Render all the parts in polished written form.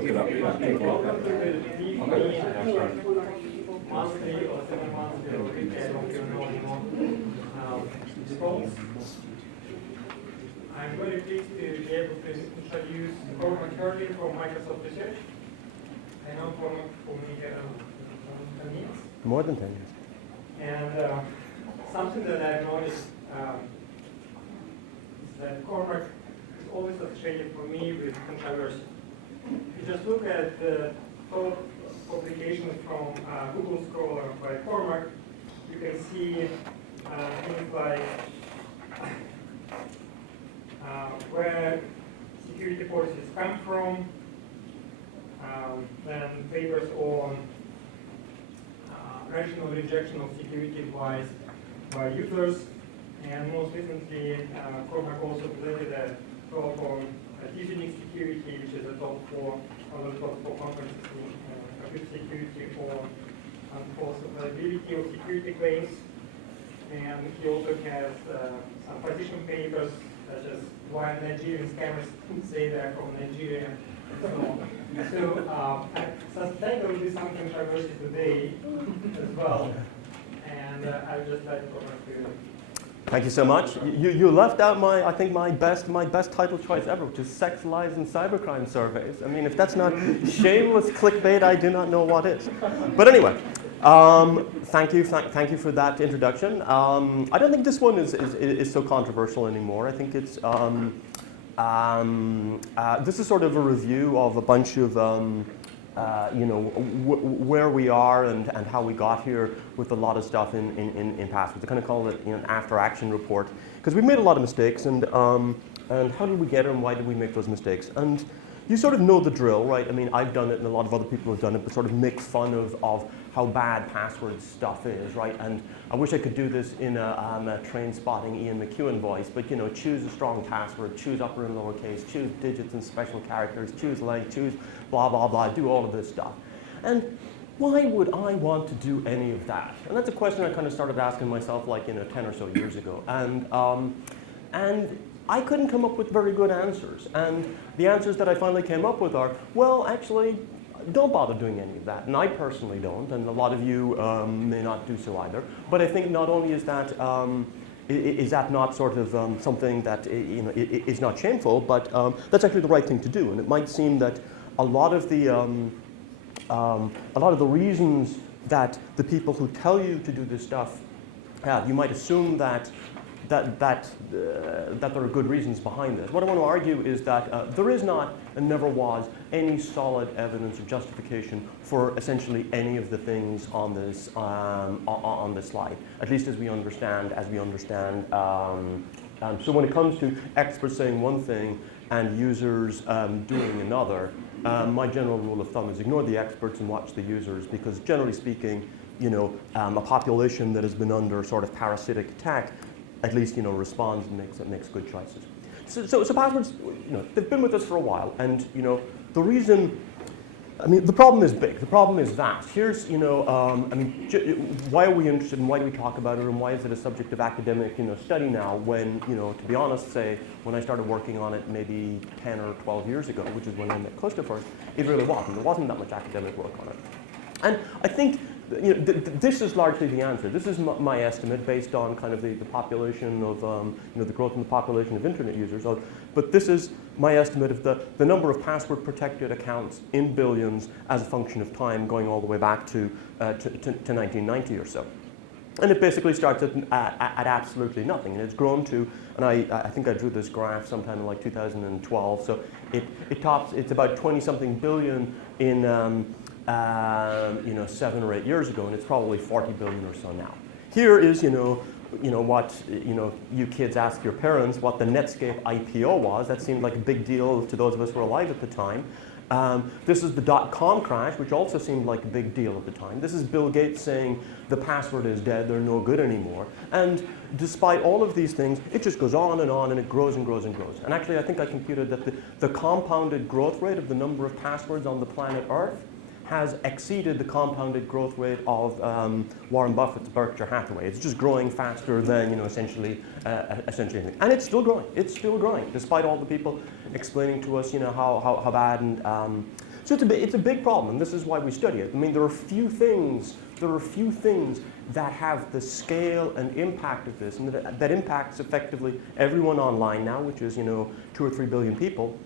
look it up. Monthly or 7 months or weekly, I don't even know anymore. I'm very pleased to be able to introduce Cormac Herley from Microsoft Research. I know Cormac for me 10 years. More than 10 years. And something that I've noticed is that Cormac is always associated for me with controversy. If you just look at the top publications from Google Scholar by Cormac, you can see things like where security policies come from, then papers on rational rejection of security advice by users, and most recently, Cormac also presented a talk on Unix security, which is a top 4 on the top 4 conferences in computer security or false availability of security claims. And he also has some position papers such as why Nigerian scammers say they're from Nigeria and so on. So I suspect there will be some controversy today as well. And I would just like to comment to. Thank you so much. You left out I think my best title choice ever, which is Sex, Lies, and Cybercrime Surveys. I mean, if that's not shameless clickbait, I do not know what is. But anyway, thank you for that introduction. I don't think this one is so controversial anymore. I think it's this is sort of a review of a bunch of where we are and how we got here with a lot of stuff in passwords. I kind of call it an after-action report because we made a lot of mistakes and how did we get here and why did we make those mistakes? And you sort of know the drill, right? I mean, I've done it and a lot of other people have done it, but sort of make fun of how bad password stuff is, right? And I wish I could do this in a train-spotting Ian McEwan voice, but choose a strong password, choose upper and lower case, choose digits and special characters, choose length, choose blah, blah, blah, do all of this stuff. And why would I want to do any of that? And that's a question I kind of started asking myself like 10 or so years ago. And I couldn't come up with very good answers. And the answers that I finally came up with are, well, actually, don't bother doing any of that. And I personally don't, and a lot of you may not do so either. But I think not only is that not sort of something that is not shameful, but that's actually the right thing to do. And it might seem that a lot of the reasons that the people who tell you to do this stuff have, you might assume that there are good reasons behind this. What I want to argue is that there is not and never was any solid evidence or justification for essentially any of the things on this on this slide, at least as we understand. So when it comes to experts saying one thing and users doing another, my general rule of thumb is ignore the experts and watch the users, because generally speaking, a population that has been under sort of parasitic attack at least responds and makes good choices. So passwords, they've been with us for a while, and the reason, I mean, the problem is big. The problem is vast. Here's why are we interested and why do we talk about it and why is it a subject of academic study now? When to be honest, say when I started working on it maybe 10 or 12 years ago, which is when I met Costa first, it really wasn't. There wasn't that much academic work on it, and I think. This is largely the answer. This is my estimate based on kind of the population of, the growth in the population of internet users. But this is my estimate of the number of password protected accounts in billions as a function of time going all the way back to 1990 or so. And it basically starts at absolutely nothing. And it's grown to, and I think I drew this graph sometime in like 2012. So it's about 20-something billion in 7 or 8 years ago, and it's probably 40 billion or so now. Here is, what you kids ask your parents what the Netscape IPO was. That seemed like a big deal to those of us who were alive at the time. This is the .com crash, which also seemed like a big deal at the time. This is Bill Gates saying the password is dead, they're no good anymore. And despite all of these things, it just goes on and it grows and grows and grows. And actually, I think I computed that the compounded growth rate of the number of passwords on the planet Earth has exceeded the compounded growth rate of Warren Buffett's Berkshire Hathaway. It's just growing faster than essentially anything. And it's still growing. It's still growing, despite all the people explaining to us how bad. And So it's a big problem, and this is why we study it. I mean, there are few things that have the scale and impact of this, and that impacts effectively everyone online now, which is 2 or 3 billion people,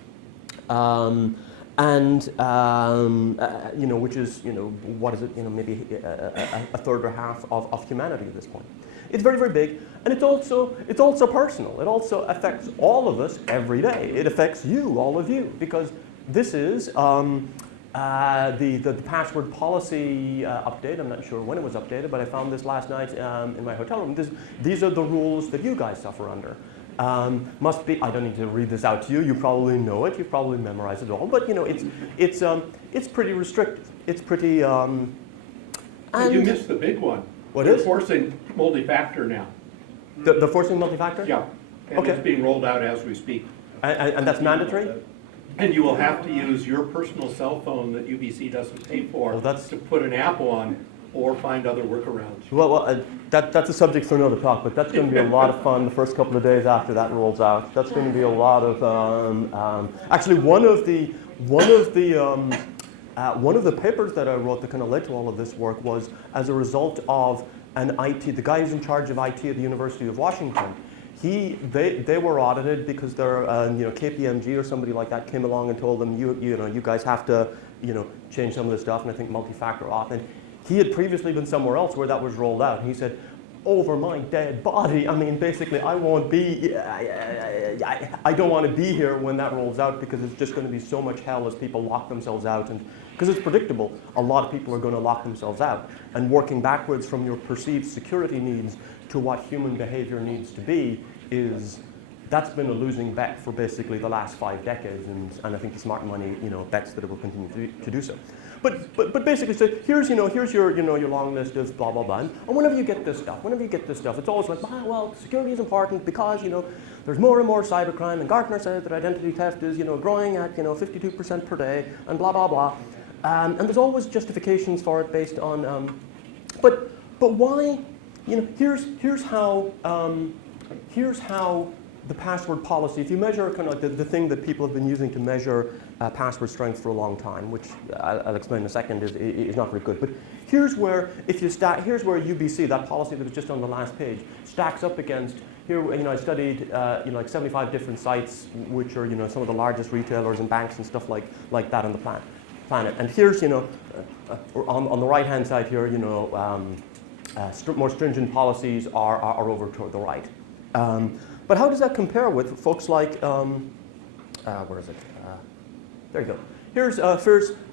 which is what is it? Maybe a third or half of humanity at this point. It's very, very big, and it's also personal. It also affects all of us every day. It affects you, all of you, because this is the password policy update. I'm not sure when it was updated, but I found this last night in my hotel room. These are the rules that you guys suffer under. Must be. I don't need to read this out to you. You probably know it. You've probably memorized it all. But it's pretty restrictive. It's pretty. You missed the big one. What They're is? forcing multi-factor now. They're forcing multi-factor? Yeah. And Okay. it's being rolled out as we speak. And that's mandatory? And you will have to use your personal cell phone that UBC doesn't pay for to put an app on or find other workarounds. Well, that's a subject for another talk, but that's going to be a lot of fun the first couple of days after that rolls out. That's going to be a lot of actually one of the papers that I wrote that kind of led to all of this work was as a result of the guy who's in charge of IT at the University of Washington. They were audited because their KPMG or somebody like that came along and told them you guys have to change some of the stuff, and I think multi-factor auth. And he had previously been somewhere else where that was rolled out, and he said, over my dead body. I mean, basically, I won't be. I don't want to be here when that rolls out because it's just going to be so much hell as people lock themselves out, and because it's predictable, a lot of people are going to lock themselves out. And working backwards from your perceived security needs to what human behavior needs to be that's been a losing bet for basically the last 5 decades, and I think the smart money bets that it will continue to do so. But basically, so here's your long list of blah blah blah. And whenever you get this stuff, it's always like, well, security is important because there's more and more cybercrime, and Gartner says that identity theft is growing at 52% per day, and blah blah blah. And there's always justifications for it based on, but why? Here's how the password policy, if you measure kind of the thing that people have been using to measure password strength for a long time, which I'll explain in a second, is not very good. But here's where here's where UBC, that policy that was just on the last page, stacks up against. Here, I studied like 75 different sites, which are some of the largest retailers and banks and stuff like that on the planet. And here's on the right hand side here, more stringent policies are over toward the right. But how does that compare with folks like, where is it? There you go. Here's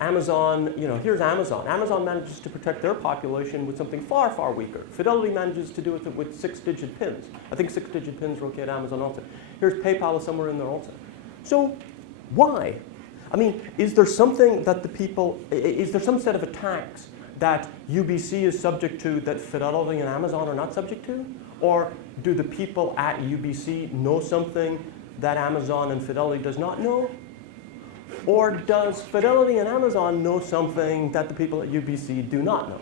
Amazon, here's Amazon. Amazon manages to protect their population with something far, far weaker. Fidelity manages to do it with 6-digit pins. I think 6-digit pins rotate Amazon also. Here's PayPal is somewhere in there also. So why? I mean, is there something that is there some set of attacks that UBC is subject to that Fidelity and Amazon are not subject to? Or do the people at UBC know something that Amazon and Fidelity does not know? Or does Fidelity and Amazon know something that the people at UBC do not know?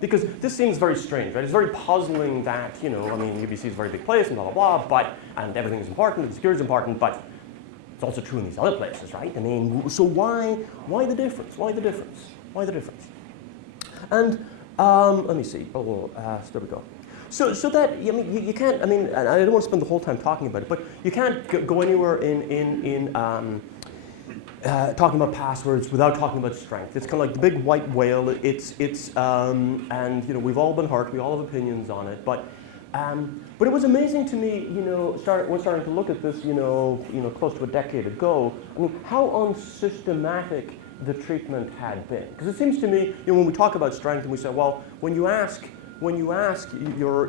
Because this seems very strange, right? It's very puzzling that, UBC is a very big place and blah, blah, blah, and everything is important, and security is important, but it's also true in these other places, right? I mean, so why the difference? Why the difference? Why the difference? And let me see. So there we go. So that you can't. I mean, I don't want to spend the whole time talking about it, but you can't go anywhere in talking about passwords without talking about strength. It's kind of like the big white whale. And we've all been hurt. We all have opinions on it, but it was amazing to me. We're starting to look at this. Close to a decade ago. I mean, how unsystematic the treatment had been. Because it seems to me, when we talk about strength and we say, well, when you ask your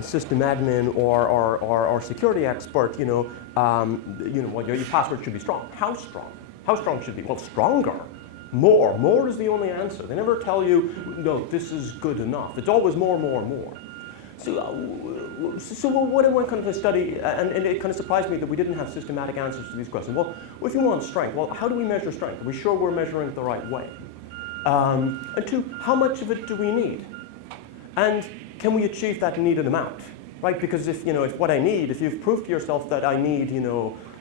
system admin or security expert, your password should be strong. How strong? How strong should it be? Well, stronger. More. More is the only answer. They never tell you, no, this is good enough. It's always more, more, more. So what I went kind of to study, and it kind of surprised me that we didn't have systematic answers to these questions. Well, if you want strength, well, how do we measure strength? Are we sure we're measuring it the right way? And 2, how much of it do we need? And can we achieve that needed amount? Right? Because if what I need, if you've proved to yourself that I need,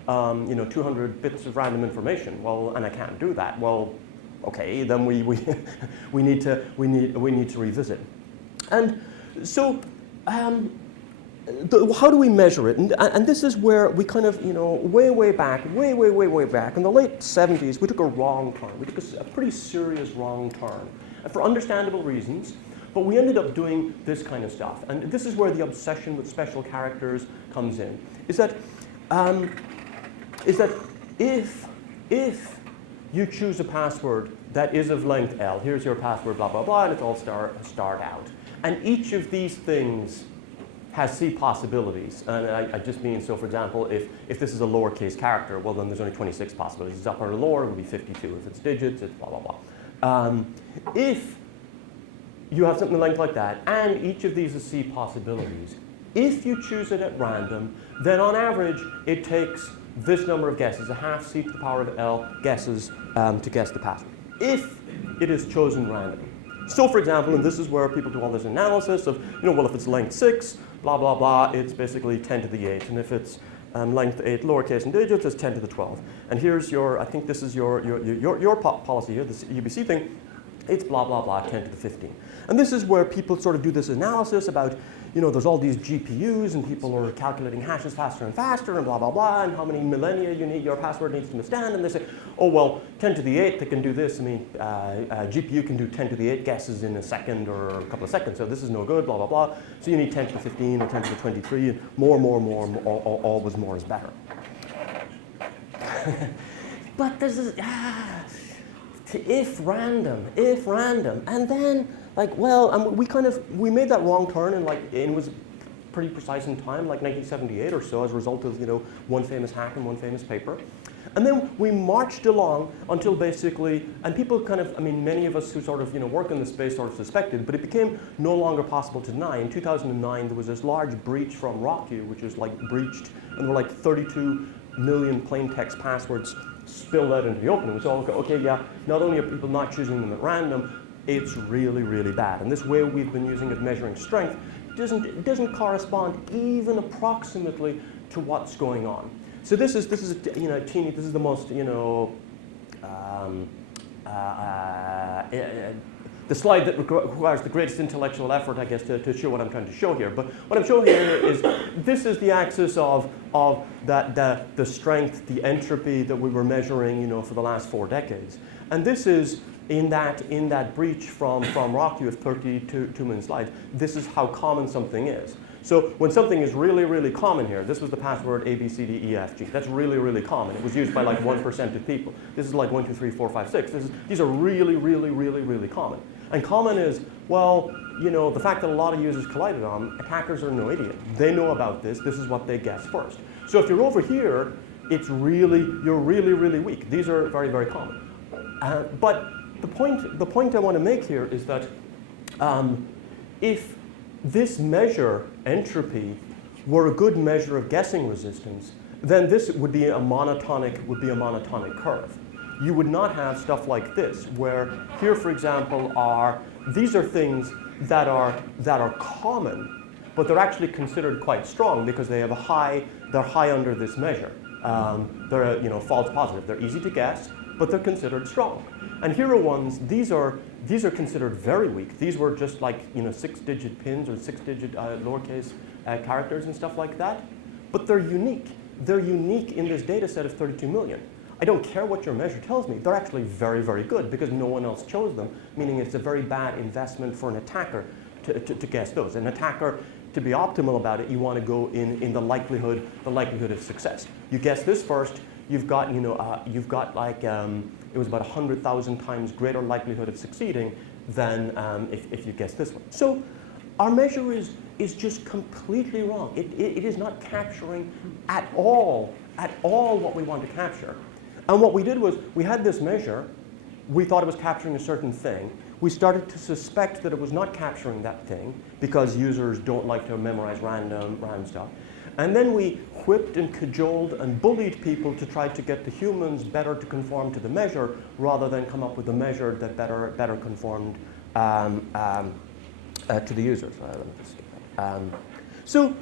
you know, 200 bits of random information. Well, and I can't do that. Well, okay, then we need to revisit. And so, how do we measure it? And this is where we kind of, you know, way back in the late 70s, we took a wrong turn. We took a pretty serious wrong turn, and for understandable reasons. But we ended up doing this kind of stuff. And this is where the obsession with special characters comes in. Is that if you choose a password that is of length L, here's your password, blah, blah, blah, and it's all start out. And each of these things has C possibilities. And I just mean, so for example, if this is a lowercase character, well then there's only 26 possibilities. If it's upper or lower, it would be 52. If it's digits, it's blah, blah, blah. If you have something length like that, and each of these is C possibilities, if you choose it at random, then on average, it takes this number of guesses, a half C to the power of L guesses to guess the password, if it is chosen randomly. So for example, and this is where people do all this analysis of, you know, well, if it's length 6, blah, blah, blah, it's basically 10 to the 8. And if it's length 8, lowercase and digits, it's 10 to the 12. And here's your, I think this is your policy here, this UBC thing, it's blah, blah, blah, 10 to the 15. And this is where people sort of do this analysis about, you know, there's all these GPUs and people are calculating hashes faster and faster and blah, blah, blah, and how many millennia your password needs to withstand. And they say, oh, well, 10 to the 8th, it can do this. I mean, GPU can do 10 to the 8 guesses in a second or a couple of seconds, so this is no good, blah, blah, blah. So you need 10 to the 15 or 10 to the 23, and more, always more is better. But this is, if random, and then, like, well, we made that wrong turn, and like, it was pretty precise in time, like 1978 or so, as a result of, you know, one famous hack and one famous paper. And then we marched along until basically, and people kind of, I mean, many of us who sort of, you know, work in the space sort of suspected, but it became no longer possible to deny. In 2009, there was this large breach from RockU, which was like breached, and there were like 32 million plain text passwords spilled out into the open. It was all, okay, yeah, not only are people not choosing them at random, it's really, really bad. And this way we've been using it measuring strength doesn't correspond even approximately to what's going on. So this is you know, teeny, this is the most, you know, the slide that requires the greatest intellectual effort, I guess, to show what I'm trying to show here. But what I'm showing here is, this is the axis of the strength, the entropy that we were measuring, you know, for the last 4 decades. And this is in that breach from RockU of 32 million slides. This is how common something is. So when something is really, really common here, this was the password ABCDEFG. That's really, really common. It was used by like 1% of people. This is like 1, 2, 3, 4, 5, 6. These are really, really, really, really common. And common is, well, you know, the fact that a lot of users collided on, attackers are no idiot. They know about this. This is what they guess first. So if you're over here, you're really, really weak. These are very, very common. But the point I want to make here is that if this measure, entropy, were a good measure of guessing resistance, then this would be a monotonic curve. You would not have stuff like this, where here, for example, these are things that are common, but they're actually considered quite strong because they have they're high under this measure. They're, you know, false positive. They're easy to guess, but they're considered strong. And here are ones, these are considered very weak. These were just like, you know, 6-digit pins or 6-digit lowercase characters and stuff like that. But they're unique. They're unique in this data set of 32 million. I don't care what your measure tells me. They're actually very, very good because no one else chose them, meaning it's a very bad investment for an attacker to guess those. An attacker, to be optimal about it, you want to go in the likelihood of success. You guess this first, you've got, you know, like, it was about 100,000 times greater likelihood of succeeding than if you guess this one. So our measure is just completely wrong. It is not capturing at all what we want to capture. And what we did was, we had this measure, we thought it was capturing a certain thing. We started to suspect that it was not capturing that thing because users don't like to memorize random stuff. And then we whipped and cajoled and bullied people to try to get the humans better to conform to the measure rather than come up with a measure that better conformed to the users. Let me just skip that. So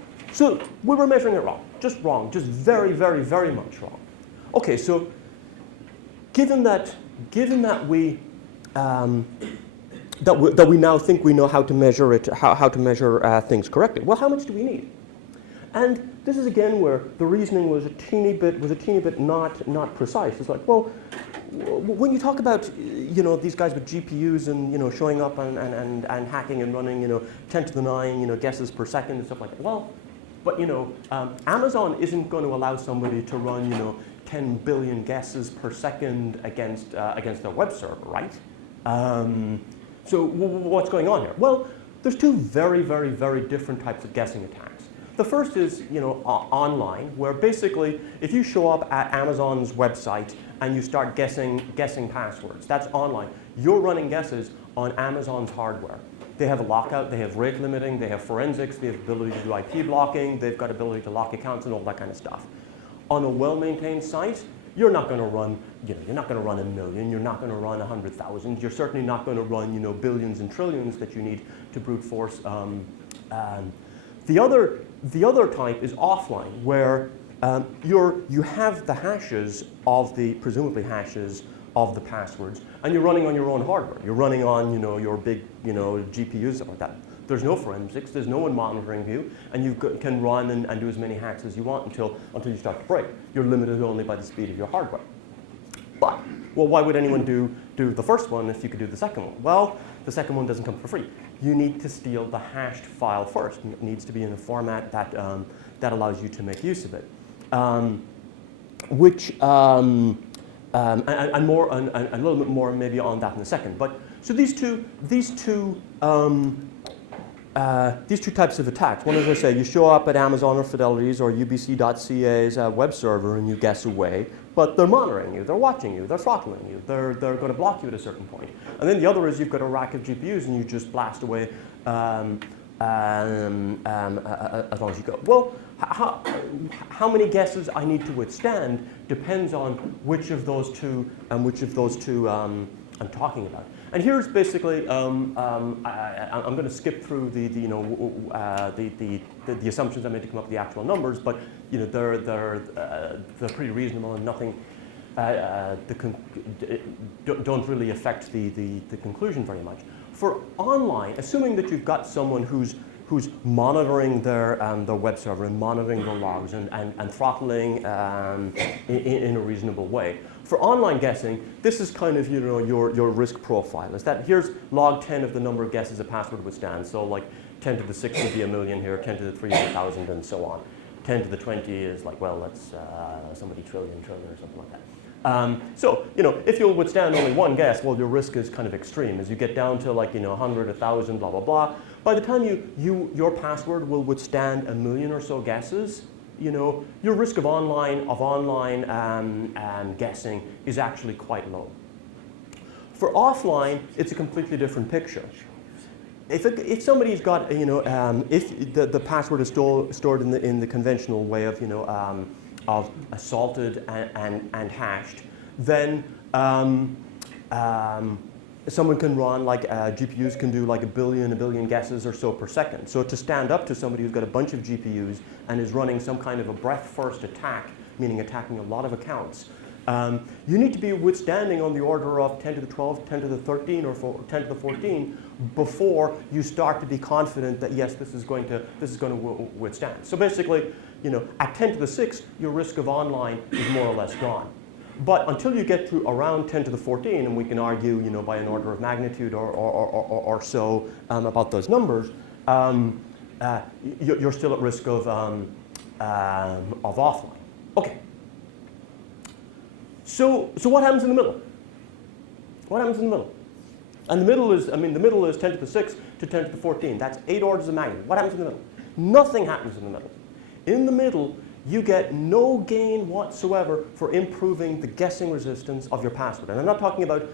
we were measuring it wrong. Just wrong, just very, very, very much wrong. Okay, so given that we that we now think we know how to measure it, how to measure things correctly, well, how much do we need? And this is again where the reasoning was a teeny bit not precise. It's like, well, when you talk about these guys with GPUs and showing up and hacking and running 10 to the 9 guesses per second and stuff like that, well, but Amazon isn't going to allow somebody to run 10 billion guesses per second against their web server, right? So what's going on here? Well, there's two very, very, very different types of guessing attacks. The first is online, where basically if you show up at Amazon's website and you start guessing passwords, that's online. You're running guesses on Amazon's hardware. They have a lockout, they have rate limiting, they have forensics, they have ability to do IP blocking, they've got ability to lock accounts and all that kind of stuff. On a well-maintained site, you're not going to run, you're not going to run 1 million, you're not going to run 100,000, you're certainly not going to run, billions and trillions that you need to brute force. The other type is offline, where you have the hashes of the, presumably hashes of the passwords, and you're running on your own hardware. You're running on, your big, GPUs, stuff like that. There's no forensics, there's no one monitoring you, and you can run and do as many hacks as you want until you start to break. You're limited only by the speed of your hardware. But, well, why would anyone do the first one if you could do the second one? Well, the second one doesn't come for free. You need to steal the hashed file first. It needs to be in a format that allows you to make use of it. And a little bit more maybe on that in a second. But so these two types of attacks. One, as I say, you show up at Amazon or Fidelity's or UBC.ca's web server and you guess away, but they're monitoring you, they're watching you, they're throttling you, they're going to block you at a certain point. And then the other is you've got a rack of GPUs and you just blast away as long as you go. Well, how many guesses I need to withstand depends on which of those two I'm talking about. And here's basically, I'm going to skip through the assumptions I made to come up with the actual numbers, but they're pretty reasonable and nothing don't really affect the conclusion very much. For online, assuming that you've got someone who's monitoring their web server and monitoring their logs and throttling in a reasonable way. For online guessing, this is kind of your risk profile. Is that here's log 10 of the number of guesses a password withstands. So like 10 to the 6 would be 1 million here, 10 to the 3 is 1,000, and so on. 10 to the 20 is like, well, that's somebody trillion or something like that. So if you'll withstand only one guess, well, your risk is kind of extreme. As you get down to like 100, 1,000, blah blah blah. By the time your password will withstand 1 million or so guesses, your risk of online guessing is actually quite low. For offline, it's a completely different picture. If somebody's got if the password is stored in the conventional way of assaulted and hashed, then someone can run GPUs can do like a billion guesses or so per second. So to stand up to somebody who's got a bunch of GPUs and is running some kind of a breadth-first attack, meaning attacking a lot of accounts, you need to be withstanding on the order of 10 to the 12, 10 to the 13, or 10 to the 14 before you start to be confident that yes, this is going to withstand. So basically, at 10 to the 6, your risk of online is more or less gone. But until you get to around 10 to the 14, and we can argue, by an order of magnitude or so about those numbers, you're still at risk of offline. Okay. So what happens in the middle? What happens in the middle? And the middle is 10 to the 6 to 10 to the 14. That's 8 orders of magnitude. What happens in the middle? Nothing happens in the middle. In the middle, you get no gain whatsoever for improving the guessing resistance of your password. And I'm not talking about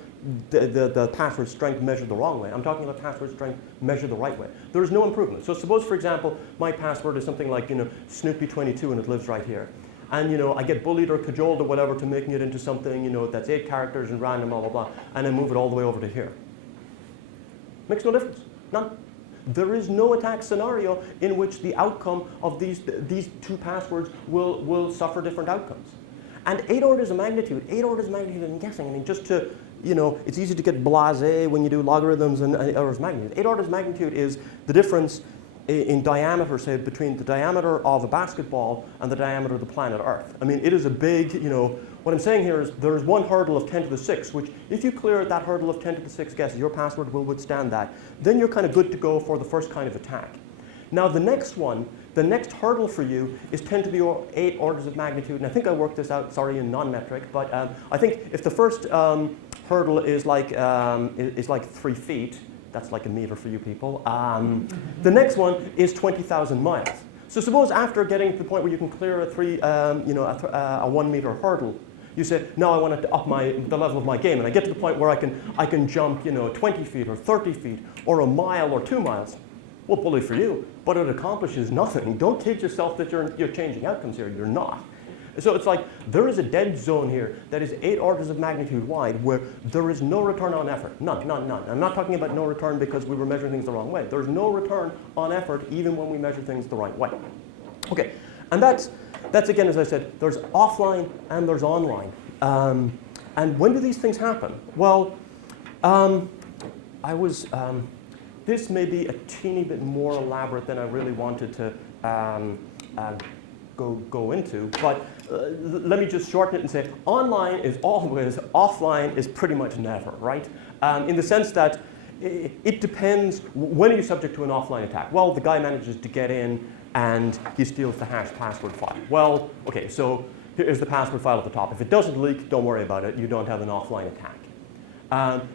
the password strength measured the wrong way. I'm talking about password strength measured the right way. There is no improvement. So suppose, for example, my password is something like Snoopy22 and it lives right here. And I get bullied or cajoled or whatever to making it into something that's 8 characters and random, blah, blah, blah, and I move it all the way over to here. Makes no difference. None. There is no attack scenario in which the outcome of these two passwords will suffer different outcomes. And 8 orders of magnitude in guessing, I mean, just to, it's easy to get blasé when you do logarithms and orders of magnitude. 8 orders of magnitude is the difference in diameter, say, between the diameter of a basketball and the diameter of the planet Earth. I mean, it is a big, what I'm saying here is there's one hurdle of 10 to the 6, which if you clear that hurdle of 10 to the 6 guesses, your password will withstand that. Then you're kind of good to go for the first kind of attack. Now the next one, the next hurdle for you is 10 to the 8 orders of magnitude. And I think I worked this out, sorry, in non-metric, but I think if the first hurdle is like 3 feet, that's like a meter for you people. The next one is 20,000 miles. So suppose after getting to the point where you can clear a 1 meter hurdle, you say, now I want to up the level of my game, and I get to the point where I can jump 20 feet or 30 feet or a mile or 2 miles. Well, bully for you, but it accomplishes nothing. Don't kid yourself that you're changing outcomes here. You're not. So it's like there is a dead zone here that is 8 orders of magnitude wide where there is no return on effort. None. I'm not talking about no return because we were measuring things the wrong way. There's no return on effort even when we measure things the right way. Okay, and that's again, as I said, there's offline and there's online. And when do these things happen? Well, this may be a teeny bit more elaborate than I really wanted to go into, but let me just shorten it and say online is always, offline is pretty much never, right? In the sense that it depends, when are you subject to an offline attack? Well, the guy manages to get in and he steals the hash password file. Well, okay, so here's the password file at the top. If it doesn't leak, don't worry about it. You don't have an offline attack.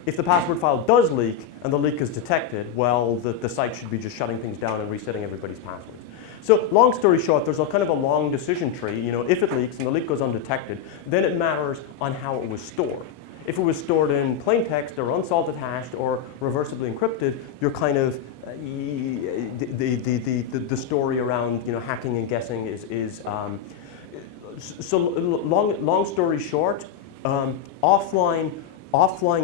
If the password file does leak and the leak is detected, well, the site should be just shutting things down and resetting everybody's passwords. So long story short, there's a kind of a long decision tree. If it leaks and the leak goes undetected, then it matters on how it was stored. If it was stored in plain text or unsalted hashed or reversibly encrypted, you're kind of, the story around hacking and guessing is so long story short, offline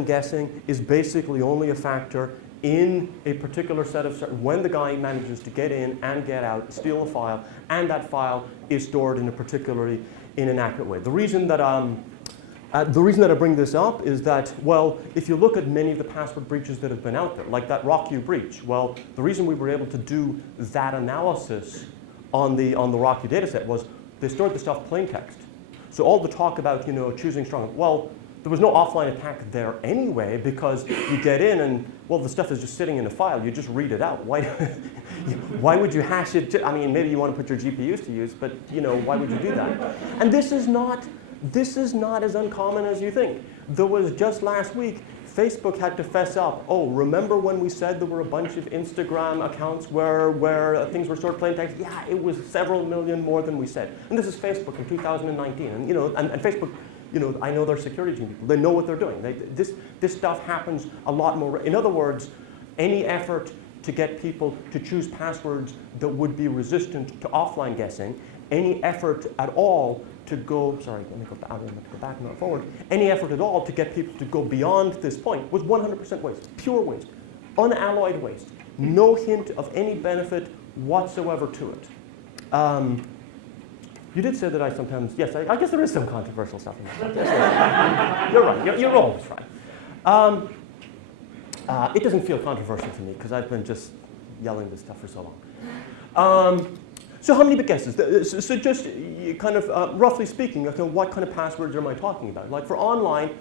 guessing is basically only a factor in a particular set of when the guy manages to get in and get out, steal a file, and that file is stored in a particularly inaccurate way. The reason that I bring this up is that, well, if you look at many of the password breaches that have been out there, like that RockU breach, well, the reason we were able to do that analysis on the RockU dataset was they stored the stuff plain text. So all the talk about choosing strong, well, there was no offline attack there anyway because you get in and, well, the stuff is just sitting in a file. You just read it out. Why would you hash it? I mean, maybe you want to put your GPUs to use, but why would you do that? And this is not as uncommon as you think. There was just last week, Facebook had to fess up. Oh, remember when we said there were a bunch of Instagram accounts where things were stored plain text? Yeah, it was several million more than we said. And this is Facebook in 2019. And and Facebook, I know their security team people. They know what they're doing. This stuff happens a lot more. In other words, any effort to get people to choose passwords that would be resistant to offline guessing, any effort at all to go, sorry, let me go back, not forward. Any effort at all to get people to go beyond this point was 100% waste, pure waste, unalloyed waste, no hint of any benefit whatsoever to it. You did say that I sometimes, yes, I guess there is some controversial stuff in this. Yes, you're right, you're always right. It doesn't feel controversial to me because I've been just yelling this stuff for so long. So how many bit guesses? So just kind of roughly speaking, okay, what kind of passwords am I talking about? Like for online,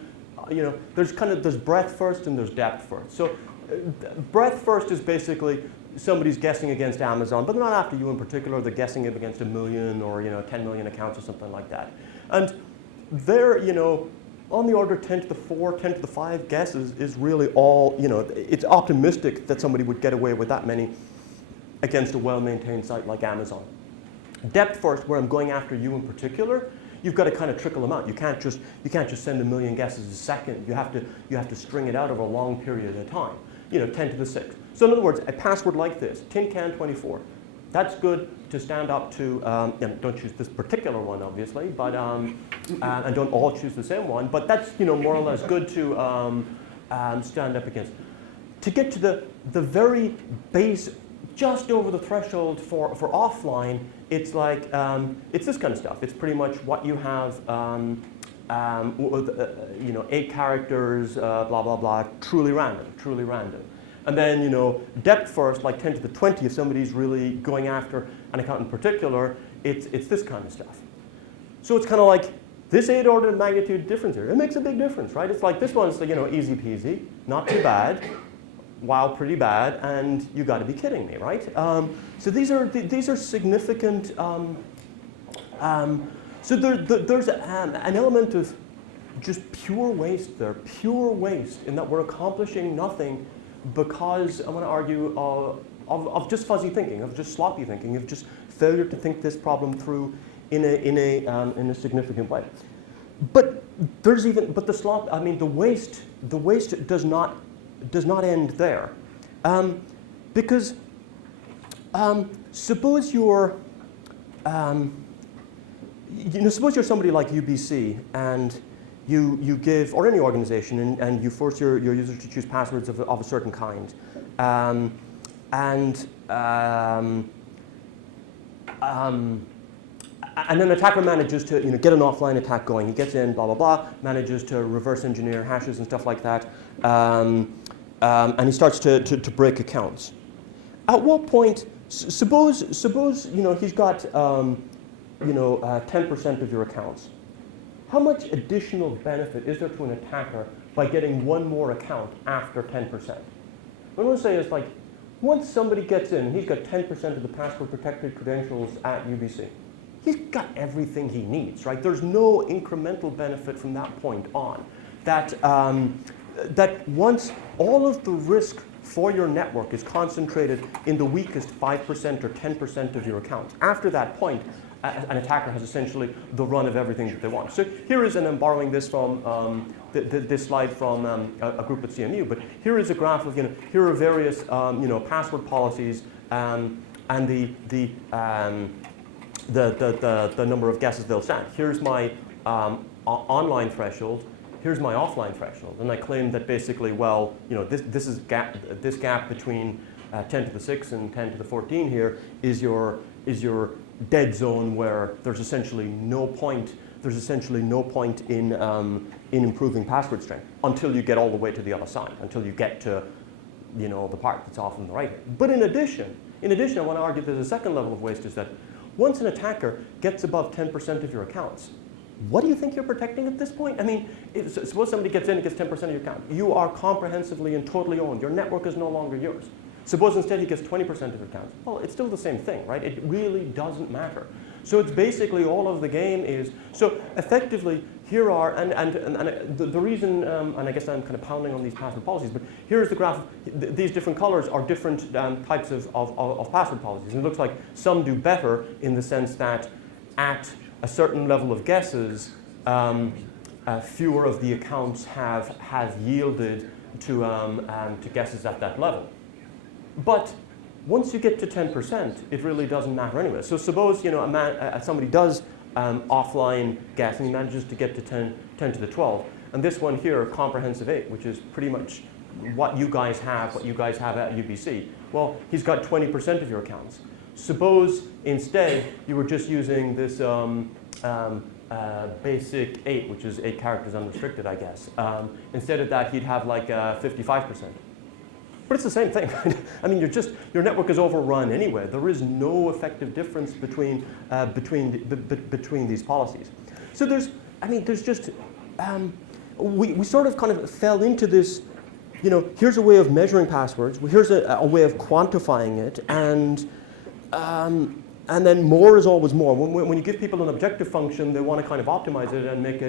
there's breadth first and there's depth first. So breadth first is basically somebody's guessing against Amazon, but they're not after you in particular. They're guessing it against 1 million or 10 million accounts or something like that. And they're on the order 10 to the 4, 10 to the 5 guesses is really all it's optimistic that somebody would get away with that many against a well-maintained site like Amazon. Depth first, where I'm going after you in particular, you've got to kind of trickle them out. You can't just send 1 million guesses a second. You have to string it out over a long period of time. 10 to the 6. So in other words, a password like this, tin can 24, that's good to stand up to. Don't choose this particular one, obviously, but and don't all choose the same one. But that's more or less good to stand up against. to get to the very base, just over the threshold for offline, it's like, it's this kind of stuff. It's pretty much what you have, 8 characters, blah, blah, blah, truly random. And then, depth first, like 10 to the 20, if somebody's really going after an account in particular, it's this kind of stuff. So it's kind of like, this 8 order of magnitude difference here, it makes a big difference, right? It's like, this one's, easy peasy, not too bad, wow, pretty bad, and you got to be kidding me, right? So these are significant. So there's an element of just pure waste there, pure waste, in that we're accomplishing nothing because I want to argue of just fuzzy thinking, of just sloppy thinking, of just failure to think this problem through in a significant way. But the waste does not end there, because suppose you're suppose you're somebody like UBC and you give, or any organization, and you force your users to choose passwords of a certain kind, and then an attacker manages to get an offline attack going. He gets in, blah, blah, blah, manages to reverse engineer hashes and stuff like that, and he starts to break accounts. At what point, suppose he's got 10% of your accounts. How much additional benefit is there to an attacker by getting one more account after 10%? What I want to say is, like, once somebody gets in and he's got 10% of the password protected credentials at UBC, he's got everything he needs, right? There's no incremental benefit from that point on. That once all of the risk for your network is concentrated in the weakest 5% or 10% of your accounts, after that point, an attacker has essentially the run of everything that they want. So here is, and I'm borrowing this from this slide from a group at CMU, but here is a graph of, here are various, password policies and the number of guesses they'll stand. Here's my online threshold. Here's my offline threshold. And I claim that basically, well, this gap between 10 to the 6 and 10 to the 14 here is your dead zone where there's essentially no point in improving password strength until you get all the way to the other side, until you get to the part that's off on the right. But in addition, I want to argue there's a second level of waste, is that once an attacker gets above 10% of your accounts, what do you think you're protecting at this point? I mean, suppose somebody gets in and gets 10% of your account. You are comprehensively and totally owned. Your network is no longer yours. Suppose instead he gets 20% of your accounts. Well, it's still the same thing, right? It really doesn't matter. So it's basically all of the game is, so effectively here are, and the reason, and I guess I'm kind of pounding on these password policies, but here's the graph. These different colors are different types of password policies. And it looks like some do better in the sense that at a certain level of guesses, fewer of the accounts have yielded to guesses at that level. But once you get to 10%, it really doesn't matter anyway. So suppose somebody does offline guess and he manages to get to 10 to the 12, and this one here, comprehensive 8, which is pretty much what you guys have at UBC. Well, he's got 20% of your accounts. Suppose instead you were just using this basic 8, which is 8 characters unrestricted, I guess. Instead of that, he'd have like 55%. But it's the same thing. I mean, your network is overrun anyway. There is no effective difference between these policies. So we sort of kind of fell into this. Here's a way of measuring passwords. Here's a way of quantifying it, and then more is always more. When you give people an objective function, they want to kind of optimize it and make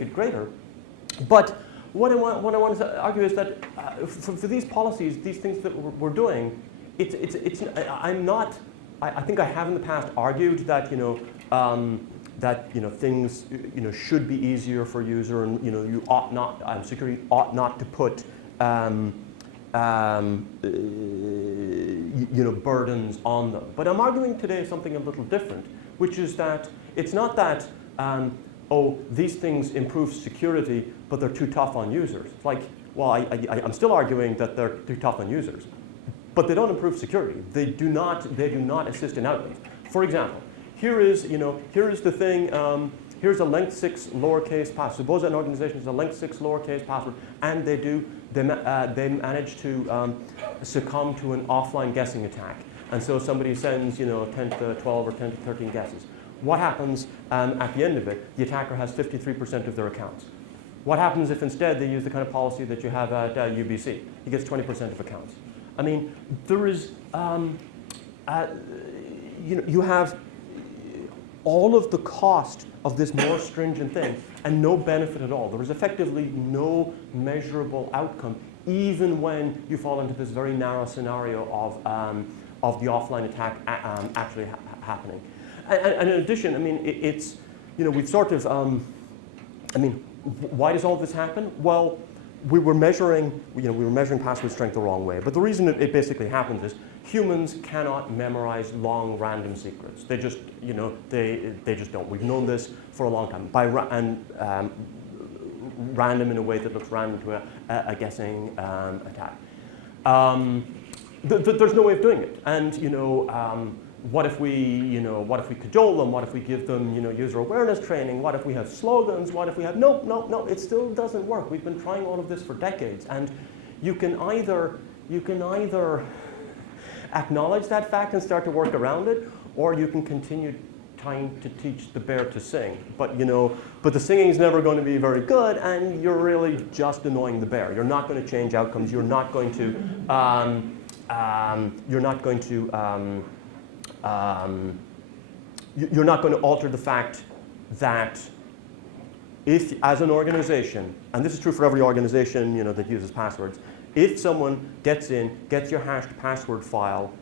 it greater. But what I want to argue is that for these policies, these things that we're doing, I think I have in the past argued that things should be easier for user, and you ought not, security ought not to put burdens on them. But I'm arguing today something a little different, which is that it's not that oh, these things improve security, but they're too tough on users. It's like, well, I'm still arguing that they're too tough on users, but they don't improve security. They do not assist in outcomes. For example, here is the thing. Here's a length 6 lowercase password. Suppose an organization has a length 6 lowercase password, and they manage to succumb to an offline guessing attack. And so somebody sends 10 to 12 or 10 to 13 guesses. What happens at the end of it? The attacker has 53% of their accounts. What happens if instead they use the kind of policy that you have at UBC? He gets 20% of accounts. I mean, there is, you have all of the cost of this more stringent thing and no benefit at all. There is effectively no measurable outcome, even when you fall into this very narrow scenario of the offline attack actually happening. And in addition, I mean, it's, we've sort of, why does all this happen? Well, we were measuring password strength the wrong way. But the reason it basically happens is humans cannot memorize long random secrets. They just, they just don't. We've known this for a long time. Random in a way that looks random to a guessing attack. There's no way of doing it. And what if we cajole them? What if we give them user awareness training? What if we have slogans? What if we have no? It still doesn't work. We've been trying all of this for decades, and you can either acknowledge that fact and start to work around it, or you can continue trying to teach the bear to sing. But the singing is never going to be very good, and you're really just annoying the bear. You're not going to change outcomes. You're not going to you're not going to alter the fact that if, as an organization, and this is true for every organization that uses passwords, if someone gets your hashed password file,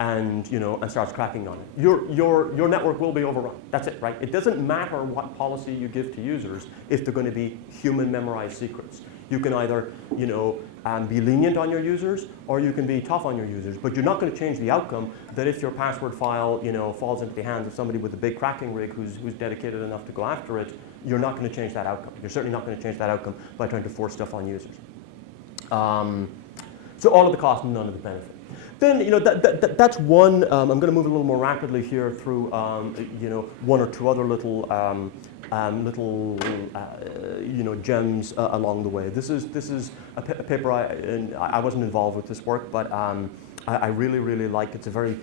and starts cracking on it, your network will be overrun. That's it, right? It doesn't matter what policy you give to users if they're going to be human memorized secrets. You can either be lenient on your users, or you can be tough on your users. But you're not going to change the outcome that if your password file falls into the hands of somebody with a big cracking rig who's dedicated enough to go after it, you're not going to change that outcome. You're certainly not going to change that outcome by trying to force stuff on users. So all of the cost and none of the benefit. Then that's one. I'm going to move a little more rapidly here through one or two other little gems along the way. This is a paper I wasn't involved with this work, but I really like. It's a very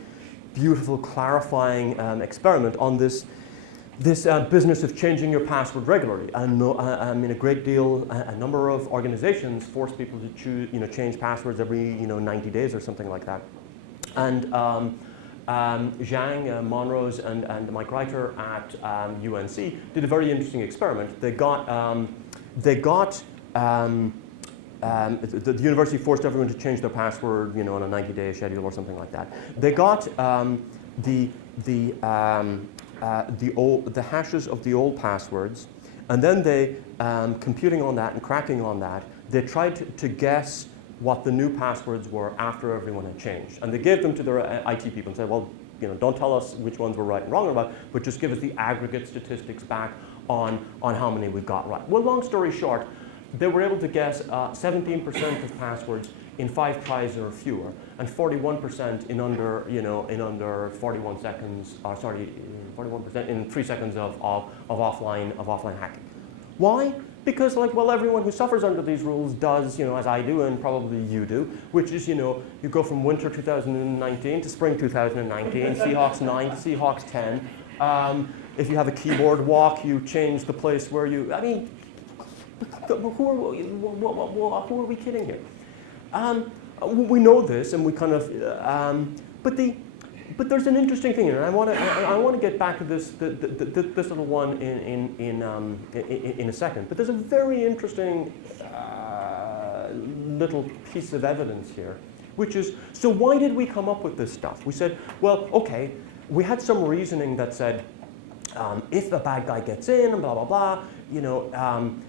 beautiful, clarifying experiment on this business of changing your password regularly. And a number of organizations force people to change passwords every 90 days or something like that. And Zhang, Monrose, and Mike Reiter at UNC did a very interesting experiment. The university forced everyone to change their password, on a 90-day schedule or something like that. They got the hashes of the old passwords, and then they, computing on that and cracking on that, they tried to guess what the new passwords were after everyone had changed. And they gave them to their IT people and said, well, don't tell us which ones were right and wrong about, but just give us the aggregate statistics back on how many we've got right. Well, long story short, they were able to guess 17% of passwords in 5 tries or fewer, and 41% in under 41 seconds. 41% in 3 seconds of offline hacking. Why? Because everyone who suffers under these rules does, as I do and probably you do, which is, you go from winter 2019 to spring 2019, Seahawks 9 to Seahawks 10. If you have a keyboard walk, you change the place where you, who are we kidding here? We know this, and we kind of, but there's an interesting thing here, and I want to get back to this little one in a second. But there's a very interesting little piece of evidence here, which is, so why did we come up with this stuff? We said, well, okay, we had some reasoning that said, if a bad guy gets in, and blah blah blah,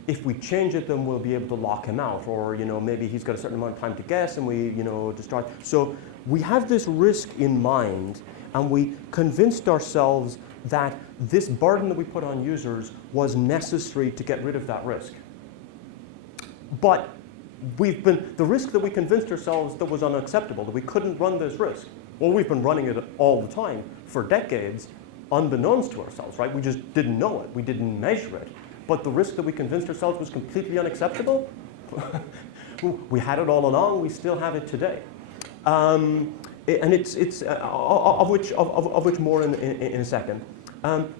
if we change it, then we'll be able to lock him out, or maybe he's got a certain amount of time to guess, and we destroy. So we have this risk in mind, and we convinced ourselves that this burden that we put on users was necessary to get rid of that risk. But the risk that we convinced ourselves that was unacceptable, that we couldn't run this risk, well, we've been running it all the time for decades, unbeknownst to ourselves, right? We just didn't know it. We didn't measure it. But the risk that we convinced ourselves was completely unacceptable, we had it all along. We still have it today. And it's of which more in a second.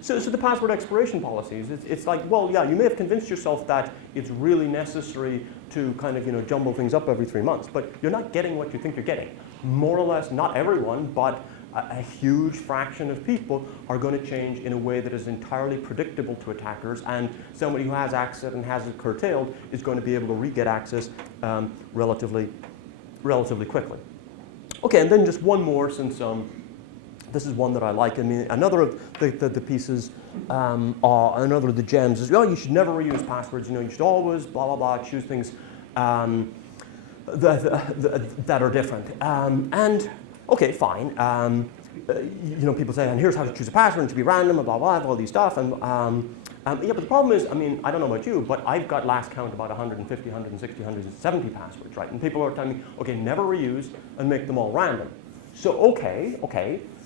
So the password expiration policies, it's like, well, yeah, you may have convinced yourself that it's really necessary to kind of, jumble things up every 3 months, but you're not getting what you think you're getting. More or less, not everyone, but a huge fraction of people are going to change in a way that is entirely predictable to attackers, and somebody who has access and has it curtailed is going to be able to re-get access relatively quickly. Okay, and then just one more, since this is one that I like. I mean, another of the pieces, another of the gems is, you should never reuse passwords. You should always blah, blah, blah, choose things that are different. And okay, fine. People say, and here's how to choose a password, and to be random, and blah, blah, all these stuff. And yeah, but the problem is, I mean, I don't know about you, but I've got last count about 150, 160, 170 passwords, right? And people are telling me, okay, never reuse and make them all random. So okay.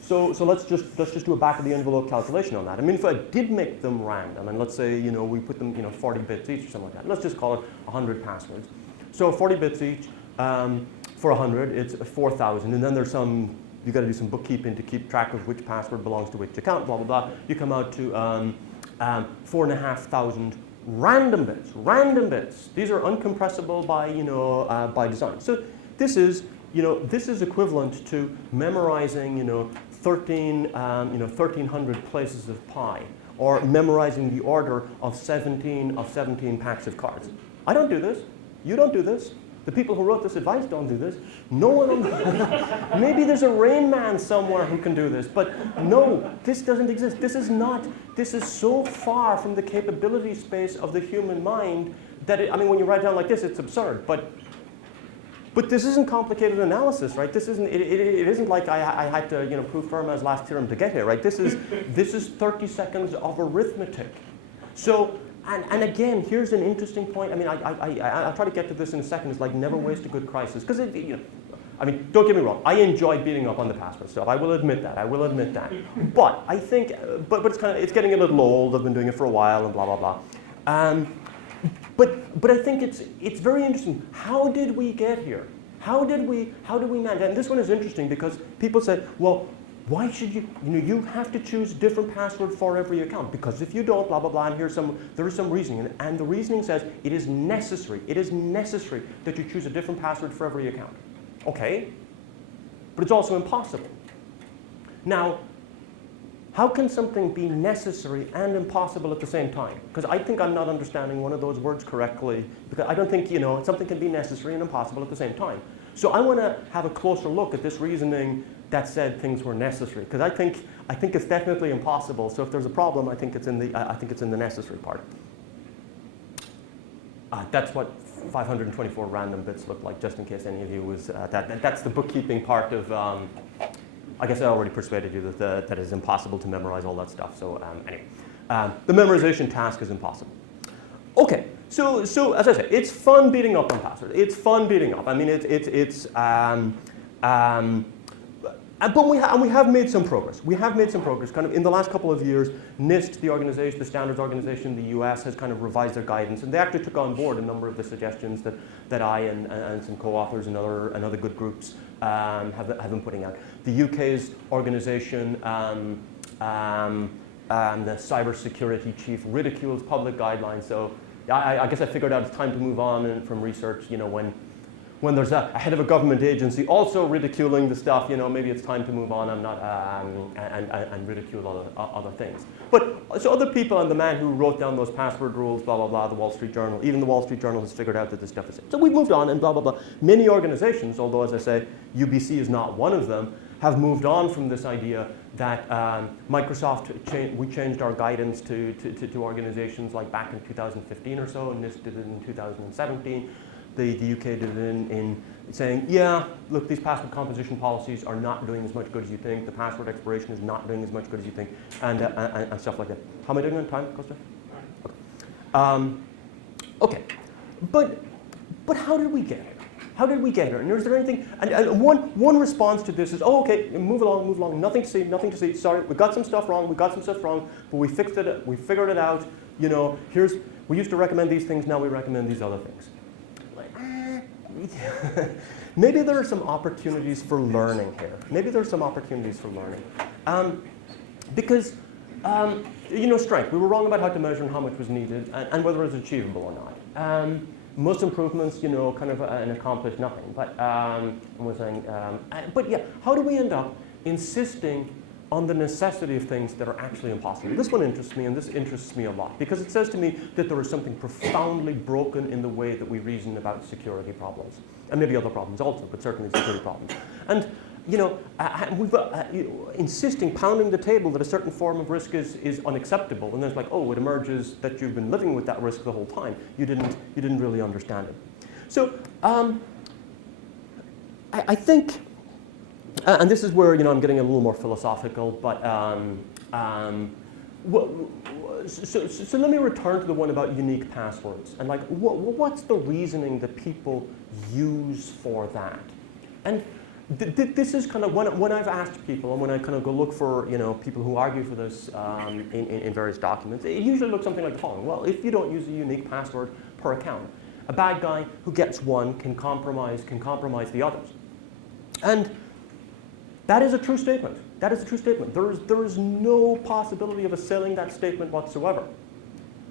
So let's just do a back of the envelope calculation on that. I mean, if I did make them random, and let's say we put them 40 bits each or something like that. Let's just call it 100 passwords. So 40 bits each for 100, it's 4,000, and then there's you got to do some bookkeeping to keep track of which password belongs to which account. Blah blah blah. You come out to 4,500 random bits. Random bits. These are uncompressible by design. So this is equivalent to memorizing 1,300 places of pi, or memorizing the order of 17 packs of cards. I don't do this. You don't do this. The people who wrote this advice don't do this. No one. Maybe there's a Rain Man somewhere who can do this, but no, this doesn't exist. This is so far from the capability space of the human mind that when you write down like this, it's absurd. But this isn't complicated analysis, right? This isn't. It isn't like I had to prove Fermat's last theorem to get here, right? This is 30 seconds of arithmetic. So. And again, here's an interesting point. I mean, I'll try to get to this in a second. It's like never waste a good crisis. Because, don't get me wrong. I enjoy beating up on the password stuff. I will admit that. But I think, but it's getting a little old. I've been doing it for a while and blah, blah, blah. But I think it's very interesting. How did we get here? How did we manage? And this one is interesting because people say, well, why should you have to choose a different password for every account? Because if you don't, blah, blah, blah, and there is some reasoning. And the reasoning says it is necessary that you choose a different password for every account. Okay, but it's also impossible. Now, how can something be necessary and impossible at the same time? Because I think I'm not understanding one of those words correctly, because I don't think, something can be necessary and impossible at the same time. So I want to have a closer look at this reasoning that said things were necessary, because I think it's definitely impossible. So if there's a problem, I think it's in the necessary part. That's what 524 random bits look like, just in case any of you was that's the bookkeeping part of. I guess I already persuaded you that it is impossible to memorize all that stuff. So anyway, the memorization task is impossible. Okay, so as I said, it's fun beating up on passwords. It's fun beating up. I mean, but we have made some progress. We have made some progress. Kind of in the last couple of years, NIST, the standards organization in the US, has kind of revised their guidance, and they actually took on board a number of the suggestions that I and some co-authors and other good groups have been putting out. The UK's organization, the cybersecurity chief, ridicules public guidelines. So I guess I figured out it's time to move on from research. When there's a head of a government agency also ridiculing the stuff, maybe it's time to move on. I'm not and ridicule other things. But so other people, and the man who wrote down those password rules, blah blah blah, the Wall Street Journal, even the Wall Street Journal has figured out that this stuff is. So we've moved on, and blah blah blah. Many organizations, although as I say, UBC is not one of them, have moved on from this idea that Microsoft we changed our guidance to organizations like back in 2015 or so, and NIST did it in 2017. the UK did it in saying, yeah, look, these password composition policies are not doing as much good as you think. The password expiration is not doing as much good as you think, and stuff like that. How am I doing on time, Costa? Okay, but how did we get here? How did we get here? And is there anything? And one response to this is, oh, okay, move along. Nothing to see. Sorry, we got some stuff wrong. But we fixed it. We figured it out. You know, we used to recommend these things. Now we recommend these other things. Maybe there are some opportunities for learning here. Because you know, strength. We were wrong about how to measure and how much was needed, and whether it was achievable or not. Most improvements, you know, kind of accomplish nothing. But we're saying, but yeah, how do we end up insisting on the necessity of things that are actually impossible? This one interests me, and this interests me a lot, because it says to me that there is something profoundly broken in the way that we reason about security problems, and maybe other problems also, but certainly security problems. And you know, insisting, pounding the table that a certain form of risk is unacceptable, and then it's like, oh, it emerges that you've been living with that risk the whole time. You didn't really understand it. So I think, and this is where, you know, I'm getting a little more philosophical, but so let me return to the one about unique passwords, and like, what's the reasoning that people use for that? And this is kind of when I've asked people, and when I kind of go look for, you know, people who argue for this in various documents, it usually looks something like the following. Well, if you don't use a unique password per account, a bad guy who gets one can compromise the others. And that is a true statement. There is no possibility of assailing that statement whatsoever.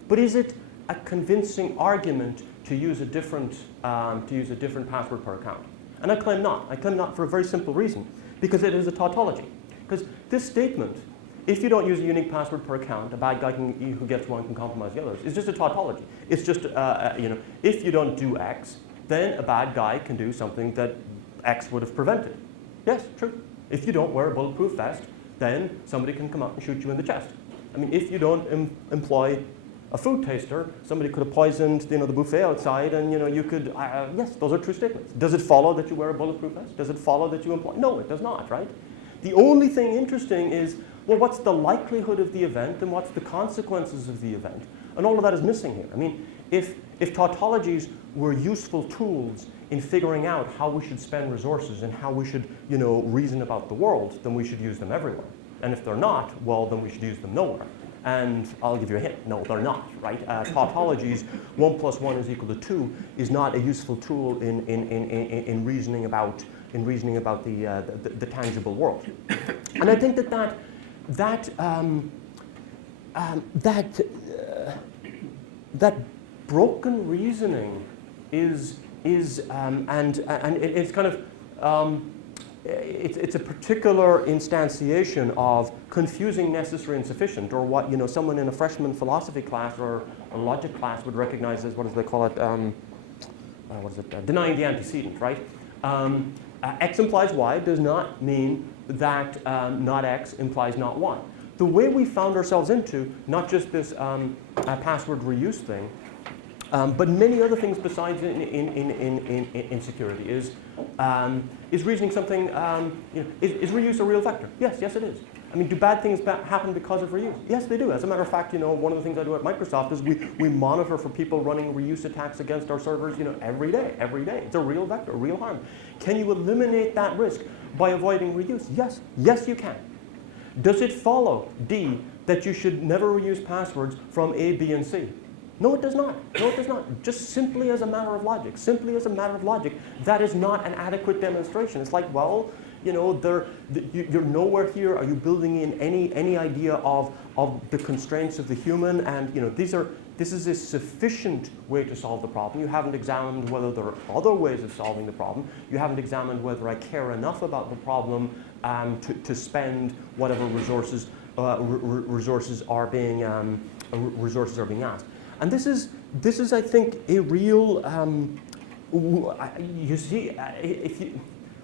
But is it a convincing argument to use a different password per account? And I claim not. I claim not for a very simple reason, because it is a tautology. Because this statement, if you don't use a unique password per account, a bad guy who gets one can compromise the others, is just a tautology. It's just, you know, if you don't do X, then a bad guy can do something that X would have prevented. Yes, true. If you don't wear a bulletproof vest, then somebody can come up and shoot you in the chest. I mean, if you don't employ a food taster, somebody could have poisoned, you know, the buffet outside, and you know, you could. Yes, those are true statements. Does it follow that you wear a bulletproof vest? Does it follow that you employ? No, it does not, right? The only thing interesting is, well, what's the likelihood of the event, and what's the consequences of the event? And all of that is missing here. I mean, if tautologies were useful tools in figuring out how we should spend resources and how we should, you know, reason about the world, then we should use them everywhere. And if they're not, well, then we should use them nowhere. And I'll give you a hint. No, they're not, right? Tautologies, 1 + 1 = 2, is not a useful tool in reasoning about the tangible world. And I think that broken reasoning is and it's kind of it's a particular instantiation of confusing necessary and sufficient, or what, you know, someone in a freshman philosophy class or a logic class would recognize as, what do they call it? Denying the antecedent, right? X implies Y does not mean that not X implies not Y. The way we found ourselves into not just this password reuse thing, but many other things besides in security is reasoning something. You know, is reuse a real vector? Yes, it is. I mean, do bad things happen because of reuse? Yes, they do. As a matter of fact, you know, one of the things I do at Microsoft is we monitor for people running reuse attacks against our servers, you know, every day. It's a real vector, a real harm. Can you eliminate that risk by avoiding reuse? Yes, you can. Does it follow, D, that you should never reuse passwords from A, B, and C? No, it does not. Just simply as a matter of logic. That is not an adequate demonstration. It's like, well, you know, you're nowhere here. Are you building in any idea of the constraints of the human? And you know, this is a sufficient way to solve the problem. You haven't examined whether there are other ways of solving the problem. You haven't examined whether I care enough about the problem to spend whatever resources are being asked. And this is, I think, a real. You see,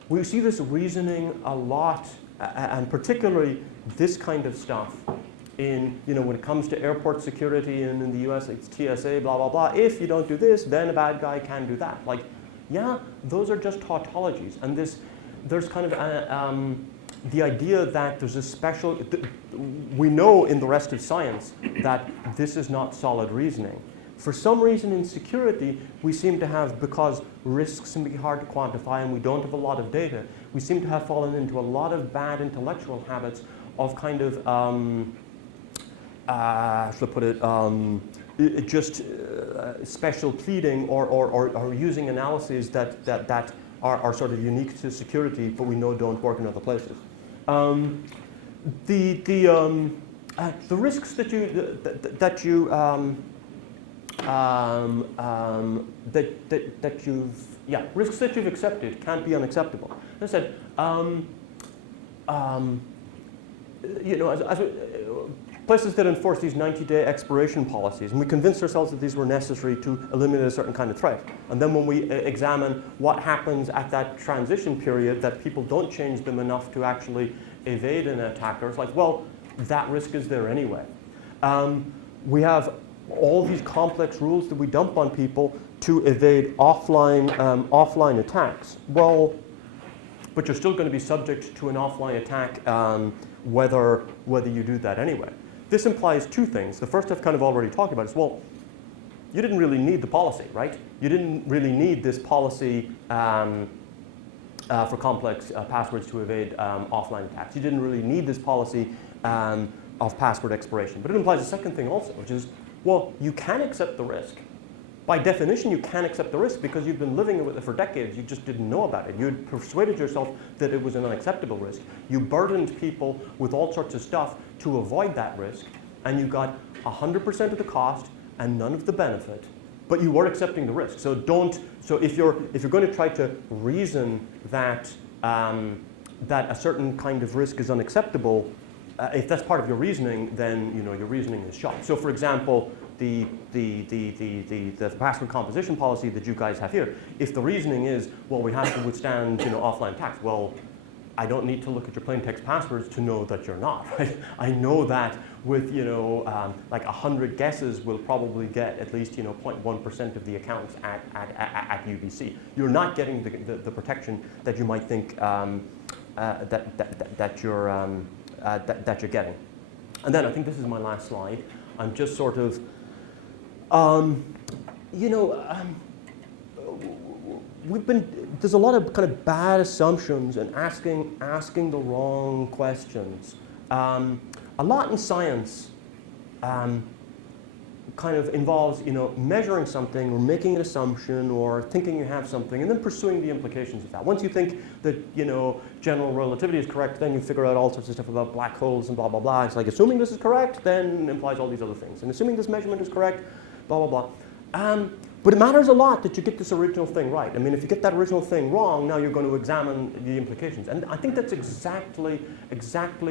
we see this reasoning a lot, and particularly this kind of stuff when it comes to airport security and in the US, it's TSA, blah, blah, blah. If you don't do this, then a bad guy can do that. Like, yeah, those are just tautologies. And there's kind of the idea that there's a special, we know in the rest of science that this is not solid reasoning. For some reason in security, we seem to have, because risks can be hard to quantify and we don't have a lot of data, we seem to have fallen into a lot of bad intellectual habits of kind of, should I put it, just special pleading or using analyses that are sort of unique to security, but we know don't work in other places. The risks that you've accepted can't be unacceptable. As I said, places that enforce these 90-day expiration policies, and we convinced ourselves that these were necessary to eliminate a certain kind of threat. And then when we examine what happens at that transition period, that people don't change them enough to actually evade an attacker, it's like, well, that risk is there anyway. We have all these complex rules that we dump on people to evade offline attacks. Well, but you're still going to be subject to an offline attack whether you do that anyway. This implies two things. The first I've kind of already talked about is, well, you didn't really need the policy, right? You didn't really need this policy for complex passwords to evade offline attacks. You didn't really need this policy of password expiration. But it implies a second thing also, which is, well, you can accept the risk. By definition, you can accept the risk because you've been living with it for decades. You just didn't know about it. You had persuaded yourself that it was an unacceptable risk. You burdened people with all sorts of stuff to avoid that risk, and you got 100% of the cost and none of the benefit, but you were accepting the risk. So if you're going to try to reason that that a certain kind of risk is unacceptable, if that's part of your reasoning, then your reasoning is shot. So for example, the password composition policy that you guys have here, if the reasoning is, well, we have to withstand offline attacks, well, I don't need to look at your plain text passwords to know that you're not, right? I know that with like 100 guesses we'll probably get at least 0.1% of the accounts at UBC. You're not getting the protection that you might think that you're getting. And then I think this is my last slide. I'm just sort of there's a lot of kind of bad assumptions and asking the wrong questions. A lot in science kind of involves measuring something or making an assumption or thinking you have something and then pursuing the implications of that. Once you think that general relativity is correct, then you figure out all sorts of stuff about black holes and blah blah blah. It's like assuming this is correct then implies all these other things, and assuming this measurement is correct, blah blah blah. But it matters a lot that you get this original thing right. I mean, if you get that original thing wrong, now you're going to examine the implications. And I think that's exactly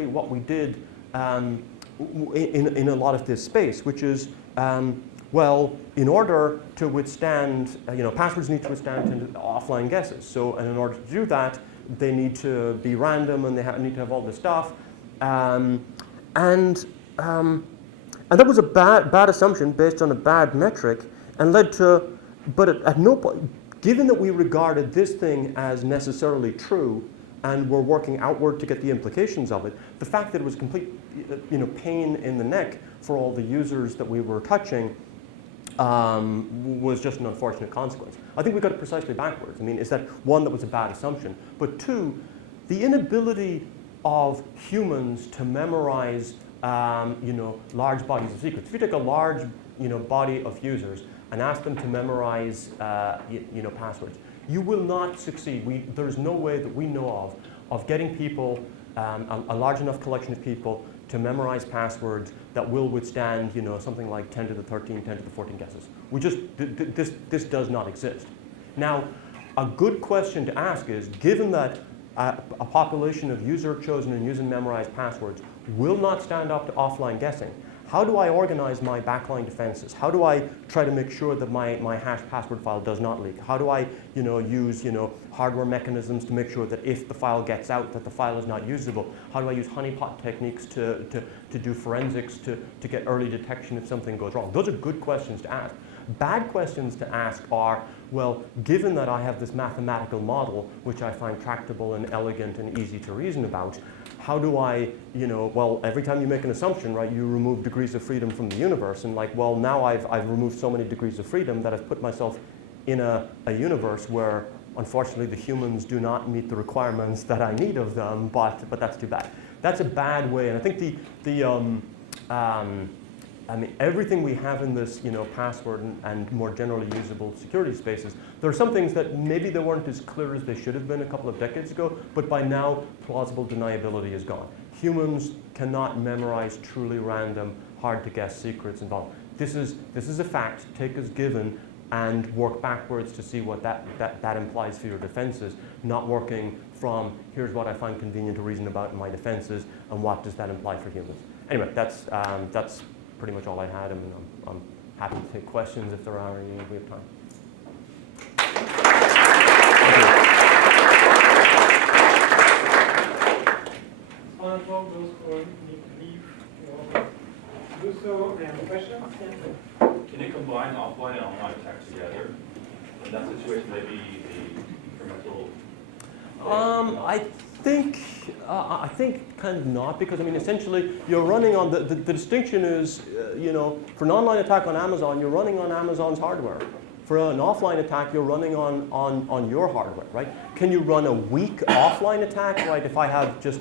what we did in a lot of this space, which is, well, in order to withstand, passwords need to withstand offline guesses. So, and in order to do that, they need to be random and they need to have all this stuff. And that was a bad assumption based on a bad metric, and led to, but at no point, given that we regarded this thing as necessarily true and were working outward to get the implications of it, the fact that it was complete pain in the neck for all the users that we were touching was just an unfortunate consequence. I think we got it precisely backwards. I mean, is that one, that was a bad assumption, but two, the inability of humans to memorize large bodies of secrets. If you take a large body of users and ask them to memorize passwords, you will not succeed. There's no way that we know of getting people, a large enough collection of people, to memorize passwords that will withstand something like 10 to the 13, 10 to the 14 guesses. We just, this does not exist. Now, a good question to ask is, given that a population of user-chosen and user-memorized passwords will not stand up to offline guessing, how do I organize my backline defenses? How do I try to make sure that my hash password file does not leak? How do I use hardware mechanisms to make sure that if the file gets out, that the file is not usable? How do I use honeypot techniques to do forensics to get early detection if something goes wrong? Those are good questions to ask. Bad questions to ask are, well, given that I have this mathematical model, which I find tractable and elegant and easy to reason about, how do I, well, every time you make an assumption, right, you remove degrees of freedom from the universe, and like, well, now I've removed so many degrees of freedom that I've put myself in a universe where, unfortunately, the humans do not meet the requirements that I need of them, but that's too bad. That's a bad way, and I think everything we have in this, password and more generally usable security spaces, there are some things that maybe they weren't as clear as they should have been a couple of decades ago, but by now, plausible deniability is gone. Humans cannot memorize truly random, hard-to-guess secrets involved. This is a fact, take as given, and work backwards to see what that implies for your defenses, not working from, here's what I find convenient to reason about in my defenses, and what does that imply for humans. Anyway, that's pretty much all I had. I'm happy to take questions if there are any, if we have time. On those who need to leave, do so. And questions? Can you combine offline and online attacks together? In that situation, maybe the incremental. I think kind of not, because essentially you're running on the distinction is, for an online attack on Amazon, you're running on Amazon's hardware. For an offline attack, you're running on your hardware, right? Can you run a weak offline attack, right? If I have just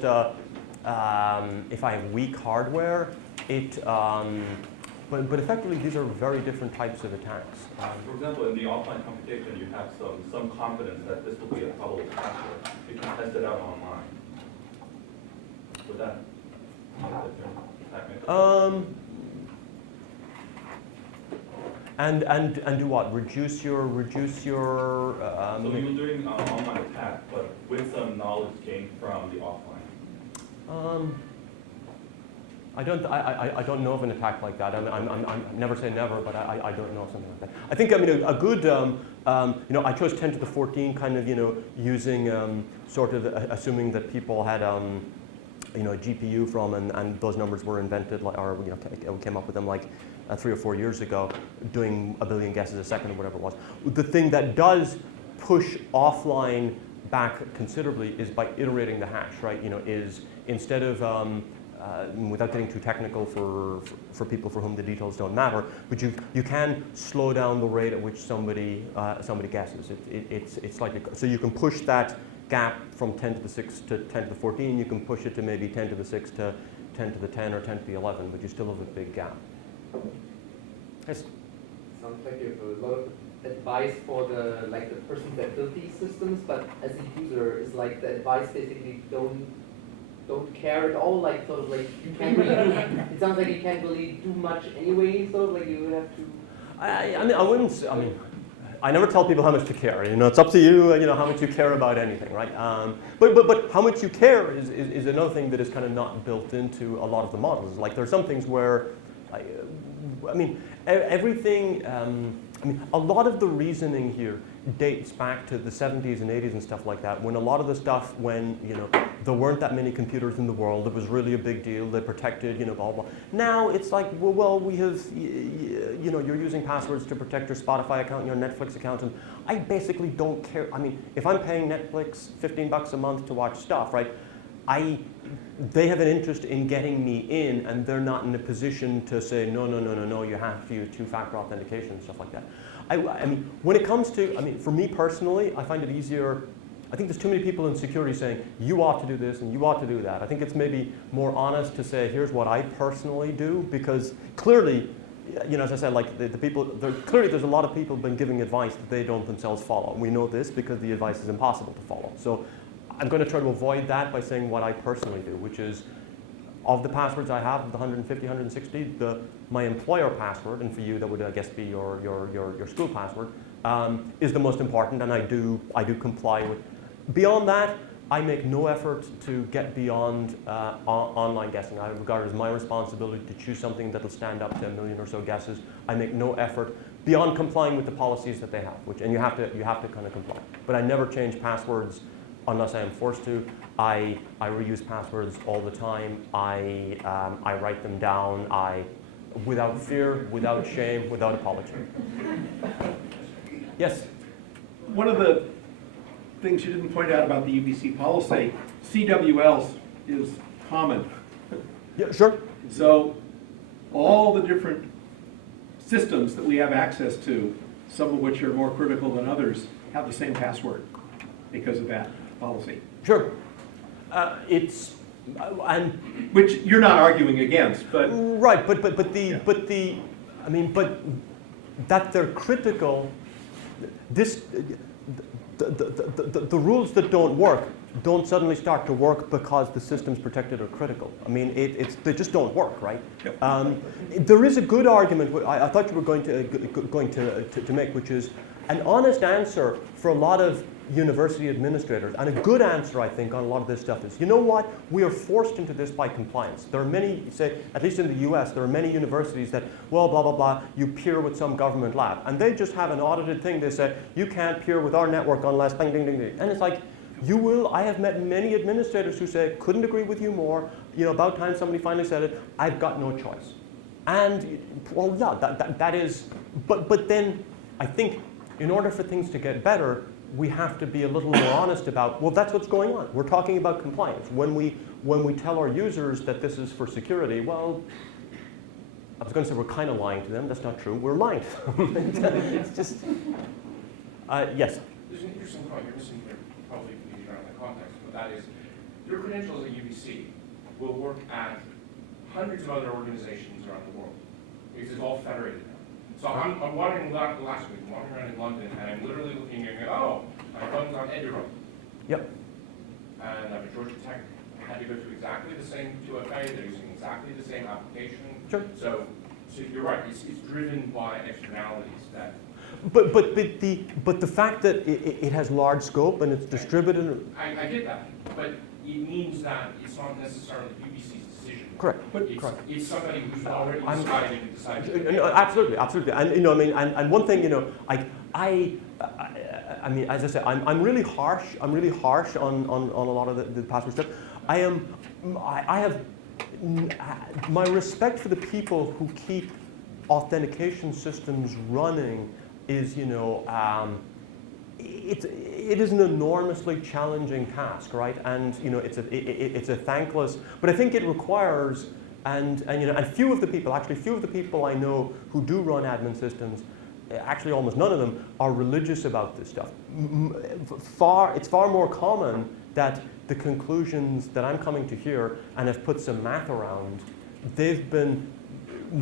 if I have weak hardware, but effectively these are very different types of attacks. For example, in the offline computation, you have some confidence that this will be a probable password. You can test it out online. Would that be a different attack mechanism? And do what? Reduce your. So you're doing an online attack, but with some knowledge gained from the offline. I don't know of an attack like that. I'm never say never, but I don't know of something like that. I think a good I chose 10 to the 14 kind of using sort of assuming that people had a GPU from and those numbers were invented came up with them like 3 or 4 years ago, doing a billion guesses a second or whatever it was. The thing that does push offline back considerably is by iterating the hash, right? Is instead of without getting too technical for people for whom the details don't matter, but you can slow down the rate at which somebody guesses. It's like so you can push that gap from 10 to the 6 to 10 to the 14. You can push it to maybe 10 to the 6 to 10 to the 10 or 10 to the 11, but you still have a big gap. Yes. Sounds like you have a lot of advice for the persons that build these systems, but as a user, is like the advice basically don't care at all, you can't really it sounds like you can't really do much anyway, so you have to. I never tell people how much to care. It's up to you. How much you care about anything, right? But how much you care is another thing that is kind of not built into a lot of the models. Like there are some things where, everything. A lot of the reasoning here dates back to the 70s and 80s and stuff like that, when a lot of the stuff, when there weren't that many computers in the world, it was really a big deal. They protected, blah blah. Now it's like, well, we have, you're using passwords to protect your Spotify account and your Netflix account, and I basically don't care. If I'm paying Netflix $15 a month to watch stuff, right? They have an interest in getting me in, and they're not in a position to say, no, you have to use two-factor authentication and stuff like that. When it comes to, for me personally, I find it easier. I think there's too many people in security saying, you ought to do this and you ought to do that. I think it's maybe more honest to say, here's what I personally do, because clearly, as I said, clearly there's a lot of people been giving advice that they don't themselves follow. We know this because the advice is impossible to follow. So I'm going to try to avoid that by saying what I personally do, which is, of the passwords I have, the 150, 160, my employer password, and for you that would, I guess, be your school password, is the most important, and I do comply with. Beyond that, I make no effort to get beyond online guessing. I regard it as my responsibility to choose something that will stand up to 1 million or so guesses. I make no effort beyond complying with the policies that they have, and you have to kind of comply. But I never change passwords unless I am forced to. I reuse passwords all the time. I write them down. Without fear, without shame, without apology. Yes? One of the things you didn't point out about the UBC policy, CWLs is common. Yeah, sure. So all the different systems that we have access to, some of which are more critical than others, have the same password because of that policy. Sure. Which you're not arguing against, but Right, but that they're critical. The rules that don't work don't suddenly start to work because the systems protected are critical. I mean, they just don't work, right? Yep. There is a good argument I thought you were going to make, which is an honest answer for a lot of university administrators, and a good answer, I think, on a lot of this stuff is, you know what, we are forced into this by compliance. There are many, say, at least in the US, there are many universities that, well, blah, blah, blah, you peer with some government lab. And they just have an audited thing. They say, you can't peer with our network unless ding, ding, ding, ding. And it's like, you will. I have met many administrators who say, couldn't agree with you more. You know, about time somebody finally said it, I've got no choice. And, well, yeah, that is, but then I think in order for things to get better, we have to be a little more honest about, well, that's what's going on. We're talking about compliance. When we tell our users that this is for security, well, I was going to say we're kind of lying to them. That's not true. We're lying to them. It's just, yes. There's an interesting point you're missing here, probably maybe around the context, but that is your credentials at UBC will work at hundreds of other organizations around the world because it's all federated now. So I'm wandering last week, I'm walking around in London, and I'm literally looking and going, oh, my phone's on Eduroam. Yep. And I'm at Georgia Tech. I had to go through exactly the same 2FA. They're using exactly the same application. Sure. So you're right. It's driven by externalities that. But the fact that it has large scope and it's distributed. I get that, but it means that it's not necessarily UBC's decision. Correct. It's somebody who's already decided and decided. No, absolutely. And you know, I mean, and one thing, you know, I mean, as I say, I'm really harsh. I'm really harsh on a lot of the password stuff. I have my respect for the people who keep authentication systems running is, you know, it is an enormously challenging task, right? And you know, it's a thankless, but I think it requires, and you know, and few of the people I know who do run admin systems, actually almost none of them are religious about this stuff. It's far more common that the conclusions that I'm coming to here and have put some math around, they've been,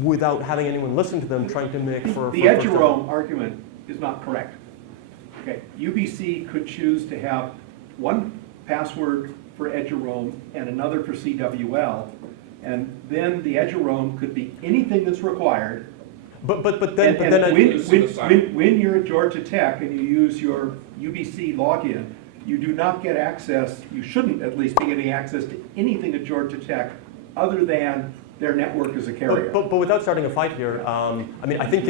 without having anyone listen to them, trying to make for the Eduroam argument is not correct. Okay, UBC could choose to have one password for Eduroam and another for CWL, and then the Eduroam could be anything that's required. When you're at Georgia Tech and you use your UBC login, you do not get access, you shouldn't at least be getting access to anything at Georgia Tech other than their network as a carrier. But without starting a fight here, I mean, I think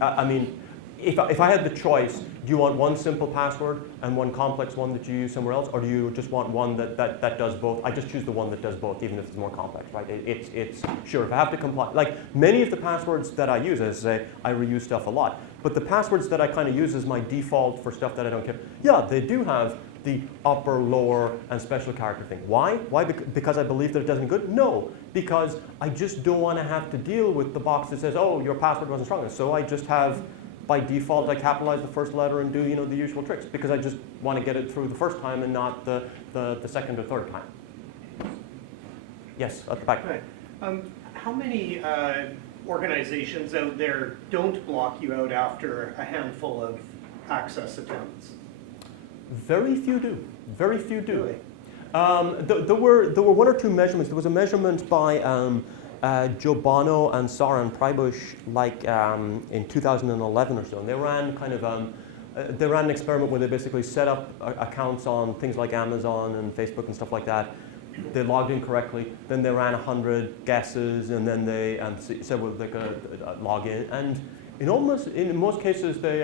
I mean, if I had the choice, do you want one simple password and one complex one that you use somewhere else, or do you just want one that does both? I just choose the one that does both, even if it's more complex, right? It's sure, if I have to comply, like many of the passwords that I use, as I say, I reuse stuff a lot, but the passwords that I kind of use as my default for stuff that I don't care, yeah, they do have the upper, lower, and special character thing. Why? Why? Because I believe that it doesn't good? No, because I just don't want to have to deal with the box that says, oh, your password wasn't strong enough. So I just have, by default, I capitalize the first letter and do, you know, the usual tricks, because I just want to get it through the first time and not the second or third time. Yes, at the back. Right. How many organizations out there don't block you out after a handful of access attempts? Very few do. Very few do. Really? There were one or two measurements. There was a measurement by Joe Bono and Saran Prybush, like in 2011 or so, and they ran kind of they ran an experiment where they basically set up accounts on things like Amazon and Facebook and stuff like that. They logged in correctly, then they ran 100 guesses, and then they said well, they could log in. And in most cases, they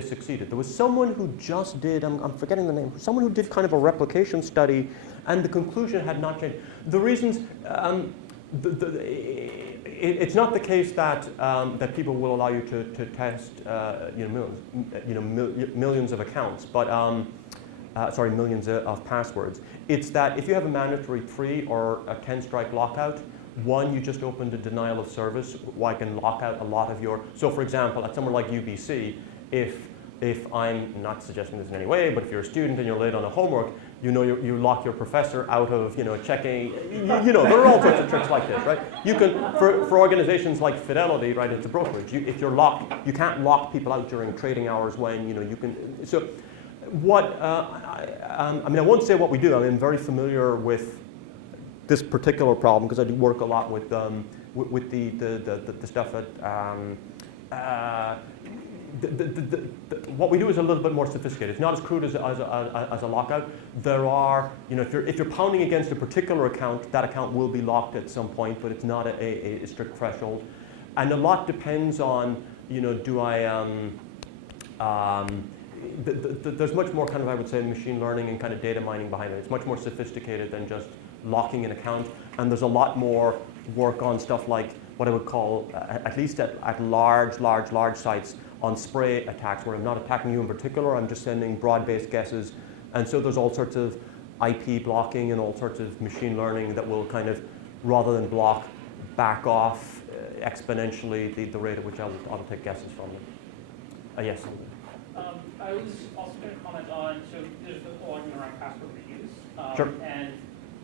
succeeded. There was someone who just did, I'm forgetting the name, someone who did kind of a replication study, and the conclusion had not changed. The reasons, it's not the case that people will allow you to test millions of accounts, but millions of passwords. It's that if you have a mandatory 3 or a 10-strike lockout, one, you just opened a denial of service, I can lock out a lot of your, so for example, at somewhere like UBC, if I'm not suggesting this in any way, but if you're a student and you're late on a homework, you lock your professor out of, checking, there are all sorts of tricks like this, right? You can, for organizations like Fidelity, right, it's a brokerage. If you're locked, you can't lock people out during trading hours when, you can, so what, I won't say what we do. I'm very familiar with this particular problem because I do work a lot with the stuff at, what we do is a little bit more sophisticated. It's not as crude as a lockout. There are, if you're pounding against a particular account, that account will be locked at some point, but it's not a strict threshold. And a lot depends on, do I, there's much more kind of, I would say, machine learning and kind of data mining behind it. It's much more sophisticated than just locking an account. And there's a lot more work on stuff like what I would call, at least at large sites, on spray attacks, where I'm not attacking you in particular, I'm just sending broad-based guesses. And so there's all sorts of IP blocking and all sorts of machine learning that will kind of, rather than block, back off exponentially the rate at which I'll take guesses from them. Yes? I was also going to comment on, so there's the whole argument around password reuse. Sure. And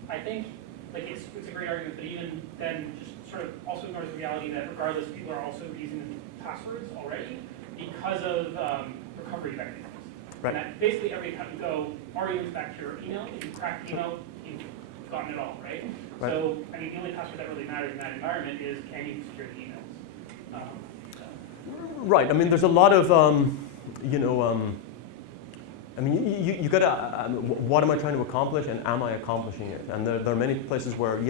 I think it's a great argument, but even then just sort of also ignores the reality that regardless, people are also using passwords already because of recovery mechanisms. Right. And that basically every account you go, already links back to your email. If you crack the email, you've gotten it all, right? So, the only password that really matters in that environment is can you secure the emails? Right. There's a lot of, you got to, what am I trying to accomplish and am I accomplishing it? And there are many places where,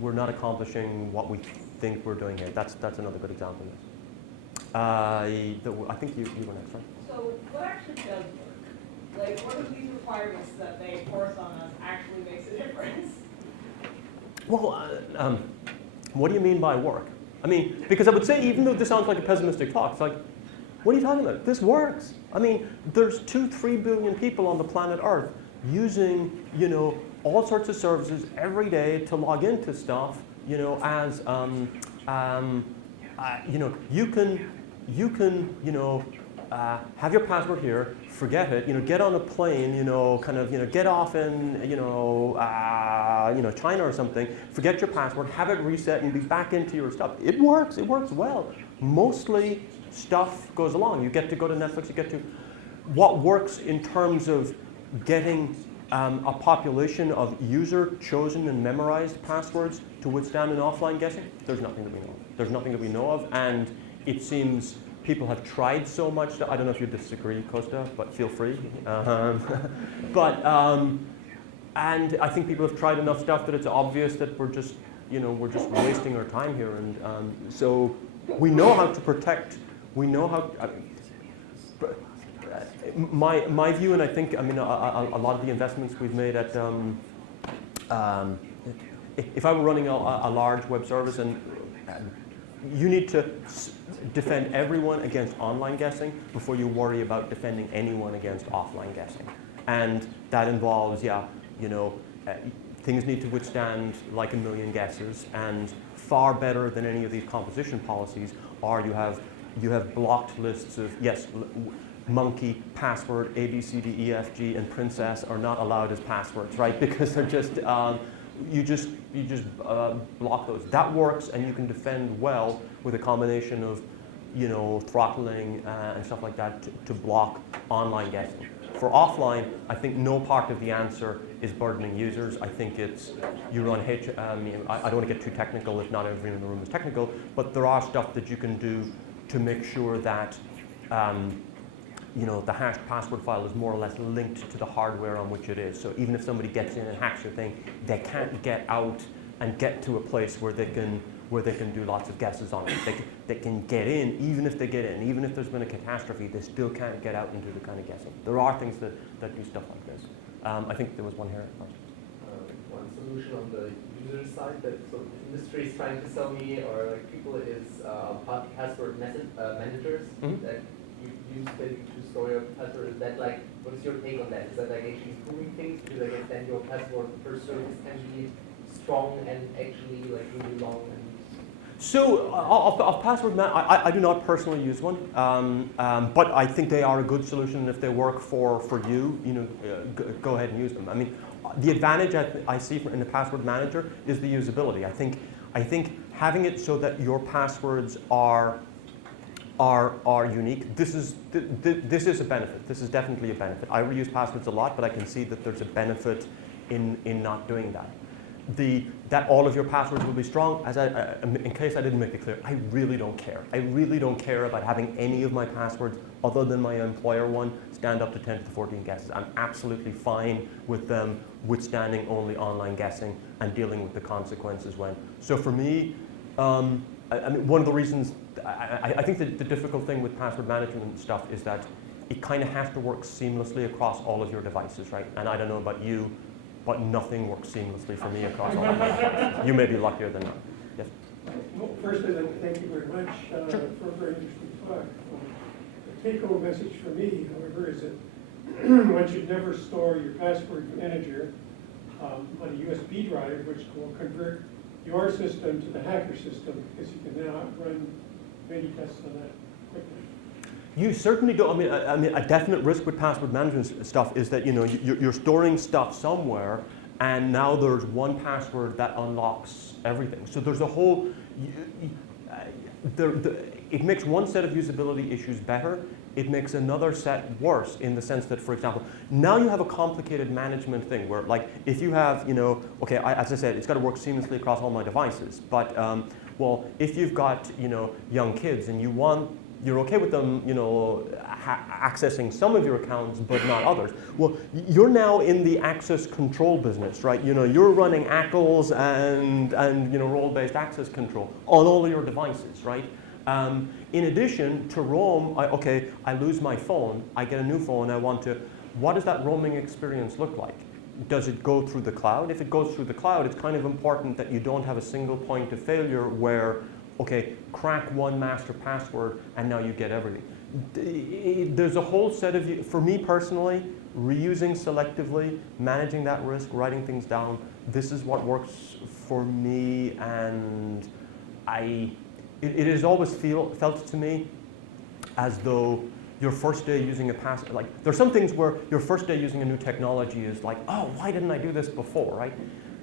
we're not accomplishing what we think we're doing here. That's another good example of this. I think you were next, right? So what actually does work? What are these requirements that they force on us actually makes a difference? Well, what do you mean by work? Because I would say, even though this sounds like a pessimistic talk, it's like, what are you talking about? This works. There's 2-3 billion people on the planet Earth using, all sorts of services every day to log into stuff, as, you can, have your password here, forget it, get on a plane, get off in, China or something, forget your password, have it reset and be back into your stuff. It works well. Mostly stuff goes along. You get to go to Netflix, you get to, what works in terms of getting a population of user-chosen and memorized passwords to withstand an offline guessing? There's nothing that we know of. There's nothing that we know of, and it seems people have tried so much. I don't know if you disagree, Costa, but feel free. And I think people have tried enough stuff that it's obvious that we're just wasting our time here. And so we know how to protect. We know how. My view, and I think, a lot of the investments we've made at, if I were running a large web service, and you need to defend everyone against online guessing before you worry about defending anyone against offline guessing. And that involves, things need to withstand like a million guesses, and far better than any of these composition policies are you have blocked lists of, monkey, password, A, B, C, D, E, F, G, and princess are not allowed as passwords, right? Because they're just, you just block those. That works, and you can defend well with a combination of, throttling and stuff like that to block online guessing. For offline, I think no part of the answer is burdening users. I think it's, you run I don't want to get too technical if not everyone in the room is technical, but there are stuff that you can do to make sure that the hashed password file is more or less linked to the hardware on which it is. So even if somebody gets in and hacks your thing, they can't get out and get to a place where they can do lots of guesses on it. They can get in, even if they get in, even if there's been a catastrophe, they still can't get out and do the kind of guessing. There are things that do stuff like this. I think there was one here first. One solution on the user side that sort of industry is trying to sell me, or like people, is password managers that you use basically to store your password. Is that like, what is your take on that? Is that like actually improving things? Because I guess then your password per service can be strong and actually like really long. And So of password I do not personally use one, but I think they are a good solution. And if they work for you, go ahead and use them. I mean, the advantage I see in the password manager is the usability. I think having it so that your passwords are unique. This is a benefit. This is definitely a benefit. I reuse passwords a lot, but I can see that there's a benefit in not doing that. That all of your passwords will be strong, in case I didn't make it clear, I really don't care. I really don't care about having any of my passwords other than my employer one stand up to 10 to the 14 guesses. I'm absolutely fine with them withstanding only online guessing and dealing with the consequences when. So for me, I mean, one of the reasons, I think the difficult thing with password management stuff is that it kind of has to work seamlessly across all of your devices, right? And I don't know about you, but nothing works seamlessly for me across all of my devices. You may be luckier than not. Yes? Well, first, I'd like to thank you very much for a very interesting talk. The take-home message for me, however, is that one should never store your password manager on a USB drive, which will convert your system to the hacker system, because you can now run many tests on that quickly. You certainly don't. I mean, a definite risk with password management stuff is that you're storing stuff somewhere, and now there's one password that unlocks everything. So there's a whole. It makes one set of usability issues better. It makes another set worse in the sense that, for example, now you have a complicated management thing where, like, if you have, okay, as I said, it's got to work seamlessly across all my devices. But well, if you've got young kids and you're okay with them, accessing some of your accounts but not others. Well, you're now in the access control business, right? You're running ACLs and role-based access control on all of your devices, right? In addition to roam, I lose my phone, I get a new phone, what does that roaming experience look like? Does it go through the cloud? If it goes through the cloud, it's kind of important that you don't have a single point of failure where, crack one master password and now you get everything. There's a whole set of, for me personally, reusing selectively, managing that risk, writing things down, this is what works for me, and it has always felt to me as though your first day using a password, like there's some things where your first day using a new technology is like, oh, why didn't I do this before, right?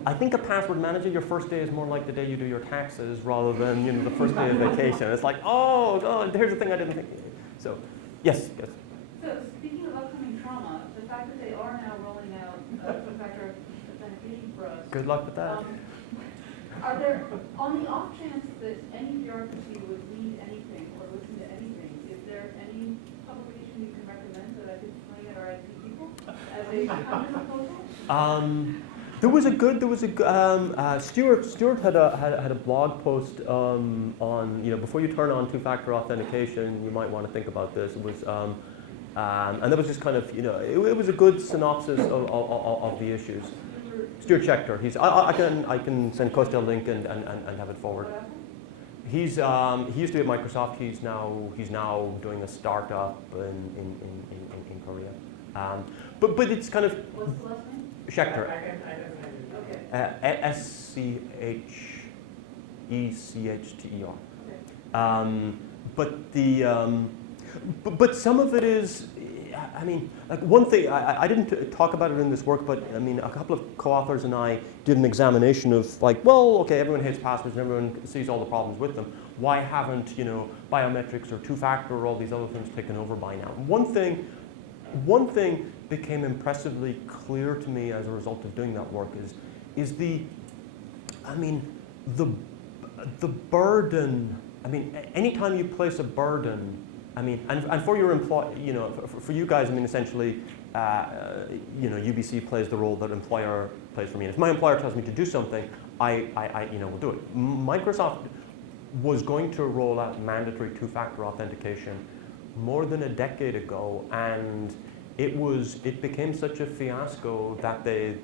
I think a password manager, your first day is more like the day you do your taxes rather than the first day of vacation. It's like, oh, God, here's the thing I didn't think. So, yes. So speaking of upcoming trauma, the fact that they are now rolling out two-factor authentication for us. Good luck with that. Are there, on the off chance that any bureaucracy would read anything or listen to anything, is there any publication you can recommend that I could fling at our IT people as a counter proposal? Stuart had a blog post on before you turn on two-factor authentication, you might want to think about this. It was and that was just kind of it was a good synopsis of the issues. Stuart Schechter. I can send Costa a link and have it forward. He used to be at Microsoft. He's now doing a startup in Korea. But it's kind of What's the last name? Schechter. Okay. SCHECHTER. Okay. But some of it is, I mean, like one thing, I didn't talk about it in this work, but I mean, a couple of co-authors and I did an examination of like, well, okay, everyone hates passwords and everyone sees all the problems with them. Why haven't, biometrics or two-factor or all these other things taken over by now? One thing became impressively clear to me as a result of doing that work is the burden. I mean, anytime you place a burden I mean, and for your employee, for you guys, I mean, essentially, UBC plays the role that employer plays for me. And if my employer tells me to do something, I will do it. Microsoft was going to roll out mandatory two-factor authentication more than a decade ago, and it became such a fiasco that they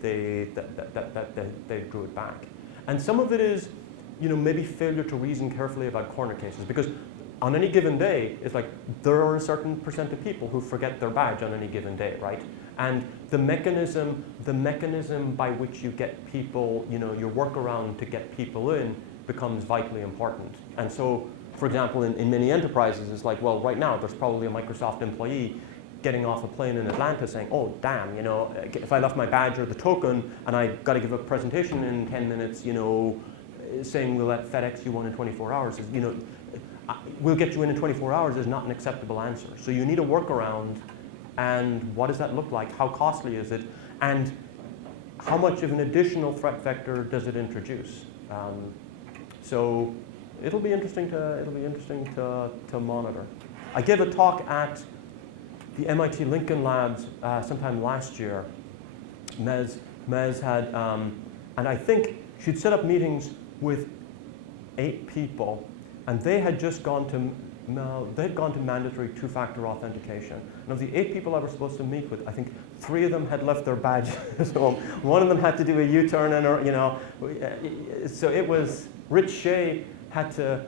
drew it back. And some of it is, maybe failure to reason carefully about corner cases, because on any given day, it's like there are a certain percent of people who forget their badge on any given day, right? And the mechanism by which you get people, your workaround to get people in becomes vitally important. And so, for example, in many enterprises, it's like, well, right now there's probably a Microsoft employee getting off a plane in Atlanta saying, oh, damn, if I left my badge or the token and I got to give a presentation in 10 minutes, saying we'll let FedEx you in 24 hours, we'll get you in 24 hours is not an acceptable answer. So you need a workaround, and what does that look like? How costly is it? And how much of an additional threat vector does it introduce? So it'll be interesting to monitor. I gave a talk at the MIT Lincoln Labs sometime last year. Mez had, and I think she'd set up meetings with 8 people, and they had just gone to mandatory two-factor authentication. And of the 8 people I was supposed to meet with, I think 3 of them had left their badges home. One of them had to do a U-turn, and so it was. Rich Shea had to,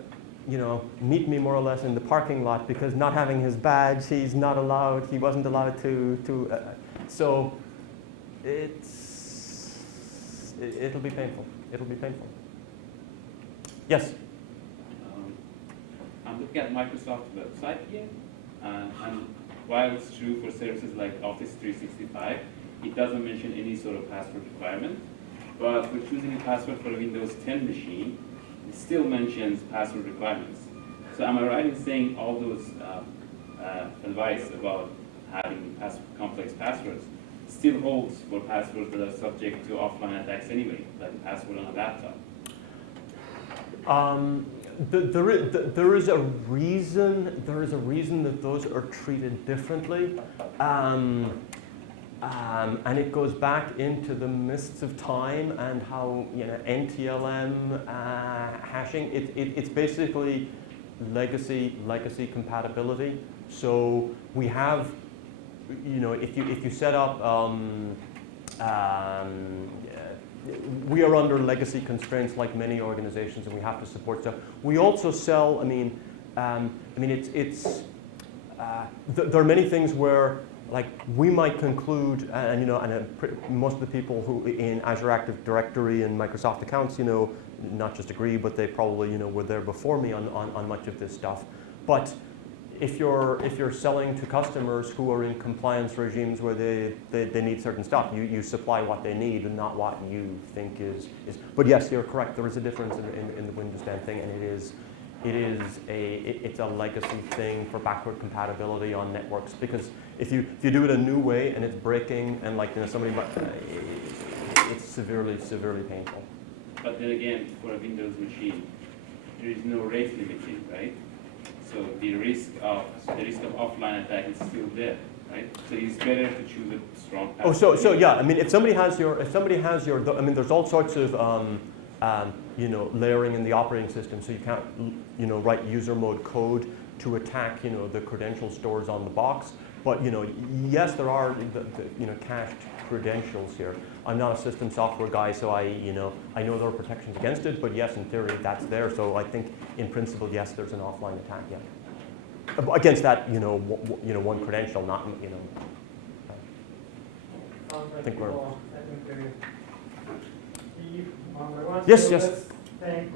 meet me more or less in the parking lot because not having his badge, he wasn't allowed to. So it'll be painful. It'll be painful. Yes. I'm looking at Microsoft's website here, and while it's true for services like Office 365, it doesn't mention any sort of password requirement. But for choosing a password for a Windows 10 machine, it still mentions password requirements. So am I right in saying all those advice about having complex passwords still holds for passwords that are subject to offline attacks anyway, like a password on a laptop? There is a reason that those are treated differently, and it goes back into the mists of time and how NTLM hashing. It's basically legacy compatibility. So we have, if you set up. We are under legacy constraints like many organizations, and we have to support stuff. We also sell, there are many things where, like, we might conclude, most of the people who in Azure Active Directory and Microsoft accounts, not just agree, but they probably, were there before me on much of this stuff. But if you're selling to customers who are in compliance regimes where they need certain stuff, you supply what they need and not what you think is. But yes, you're correct. There is a difference in the Windows 10 thing, and it's a legacy thing for backward compatibility on networks. Because if you do it a new way and it's breaking and it's severely painful. But then again, for a Windows machine, there is no rate limiting, right? So the risk of offline attack is still there, right? So it's better to choose a strong password. Oh, so yeah. If somebody has your, there's all sorts of layering in the operating system. So you can't, write user mode code to attack, the credential stores on the box. But yes, there are cached credentials here. I'm not a system software guy, so I know there are protections against it. But yes, in theory, that's there. So I think, in principle, yes, there's an offline attack. Yeah, against that, one credential, not I think we're. Steve, Yes. let's thank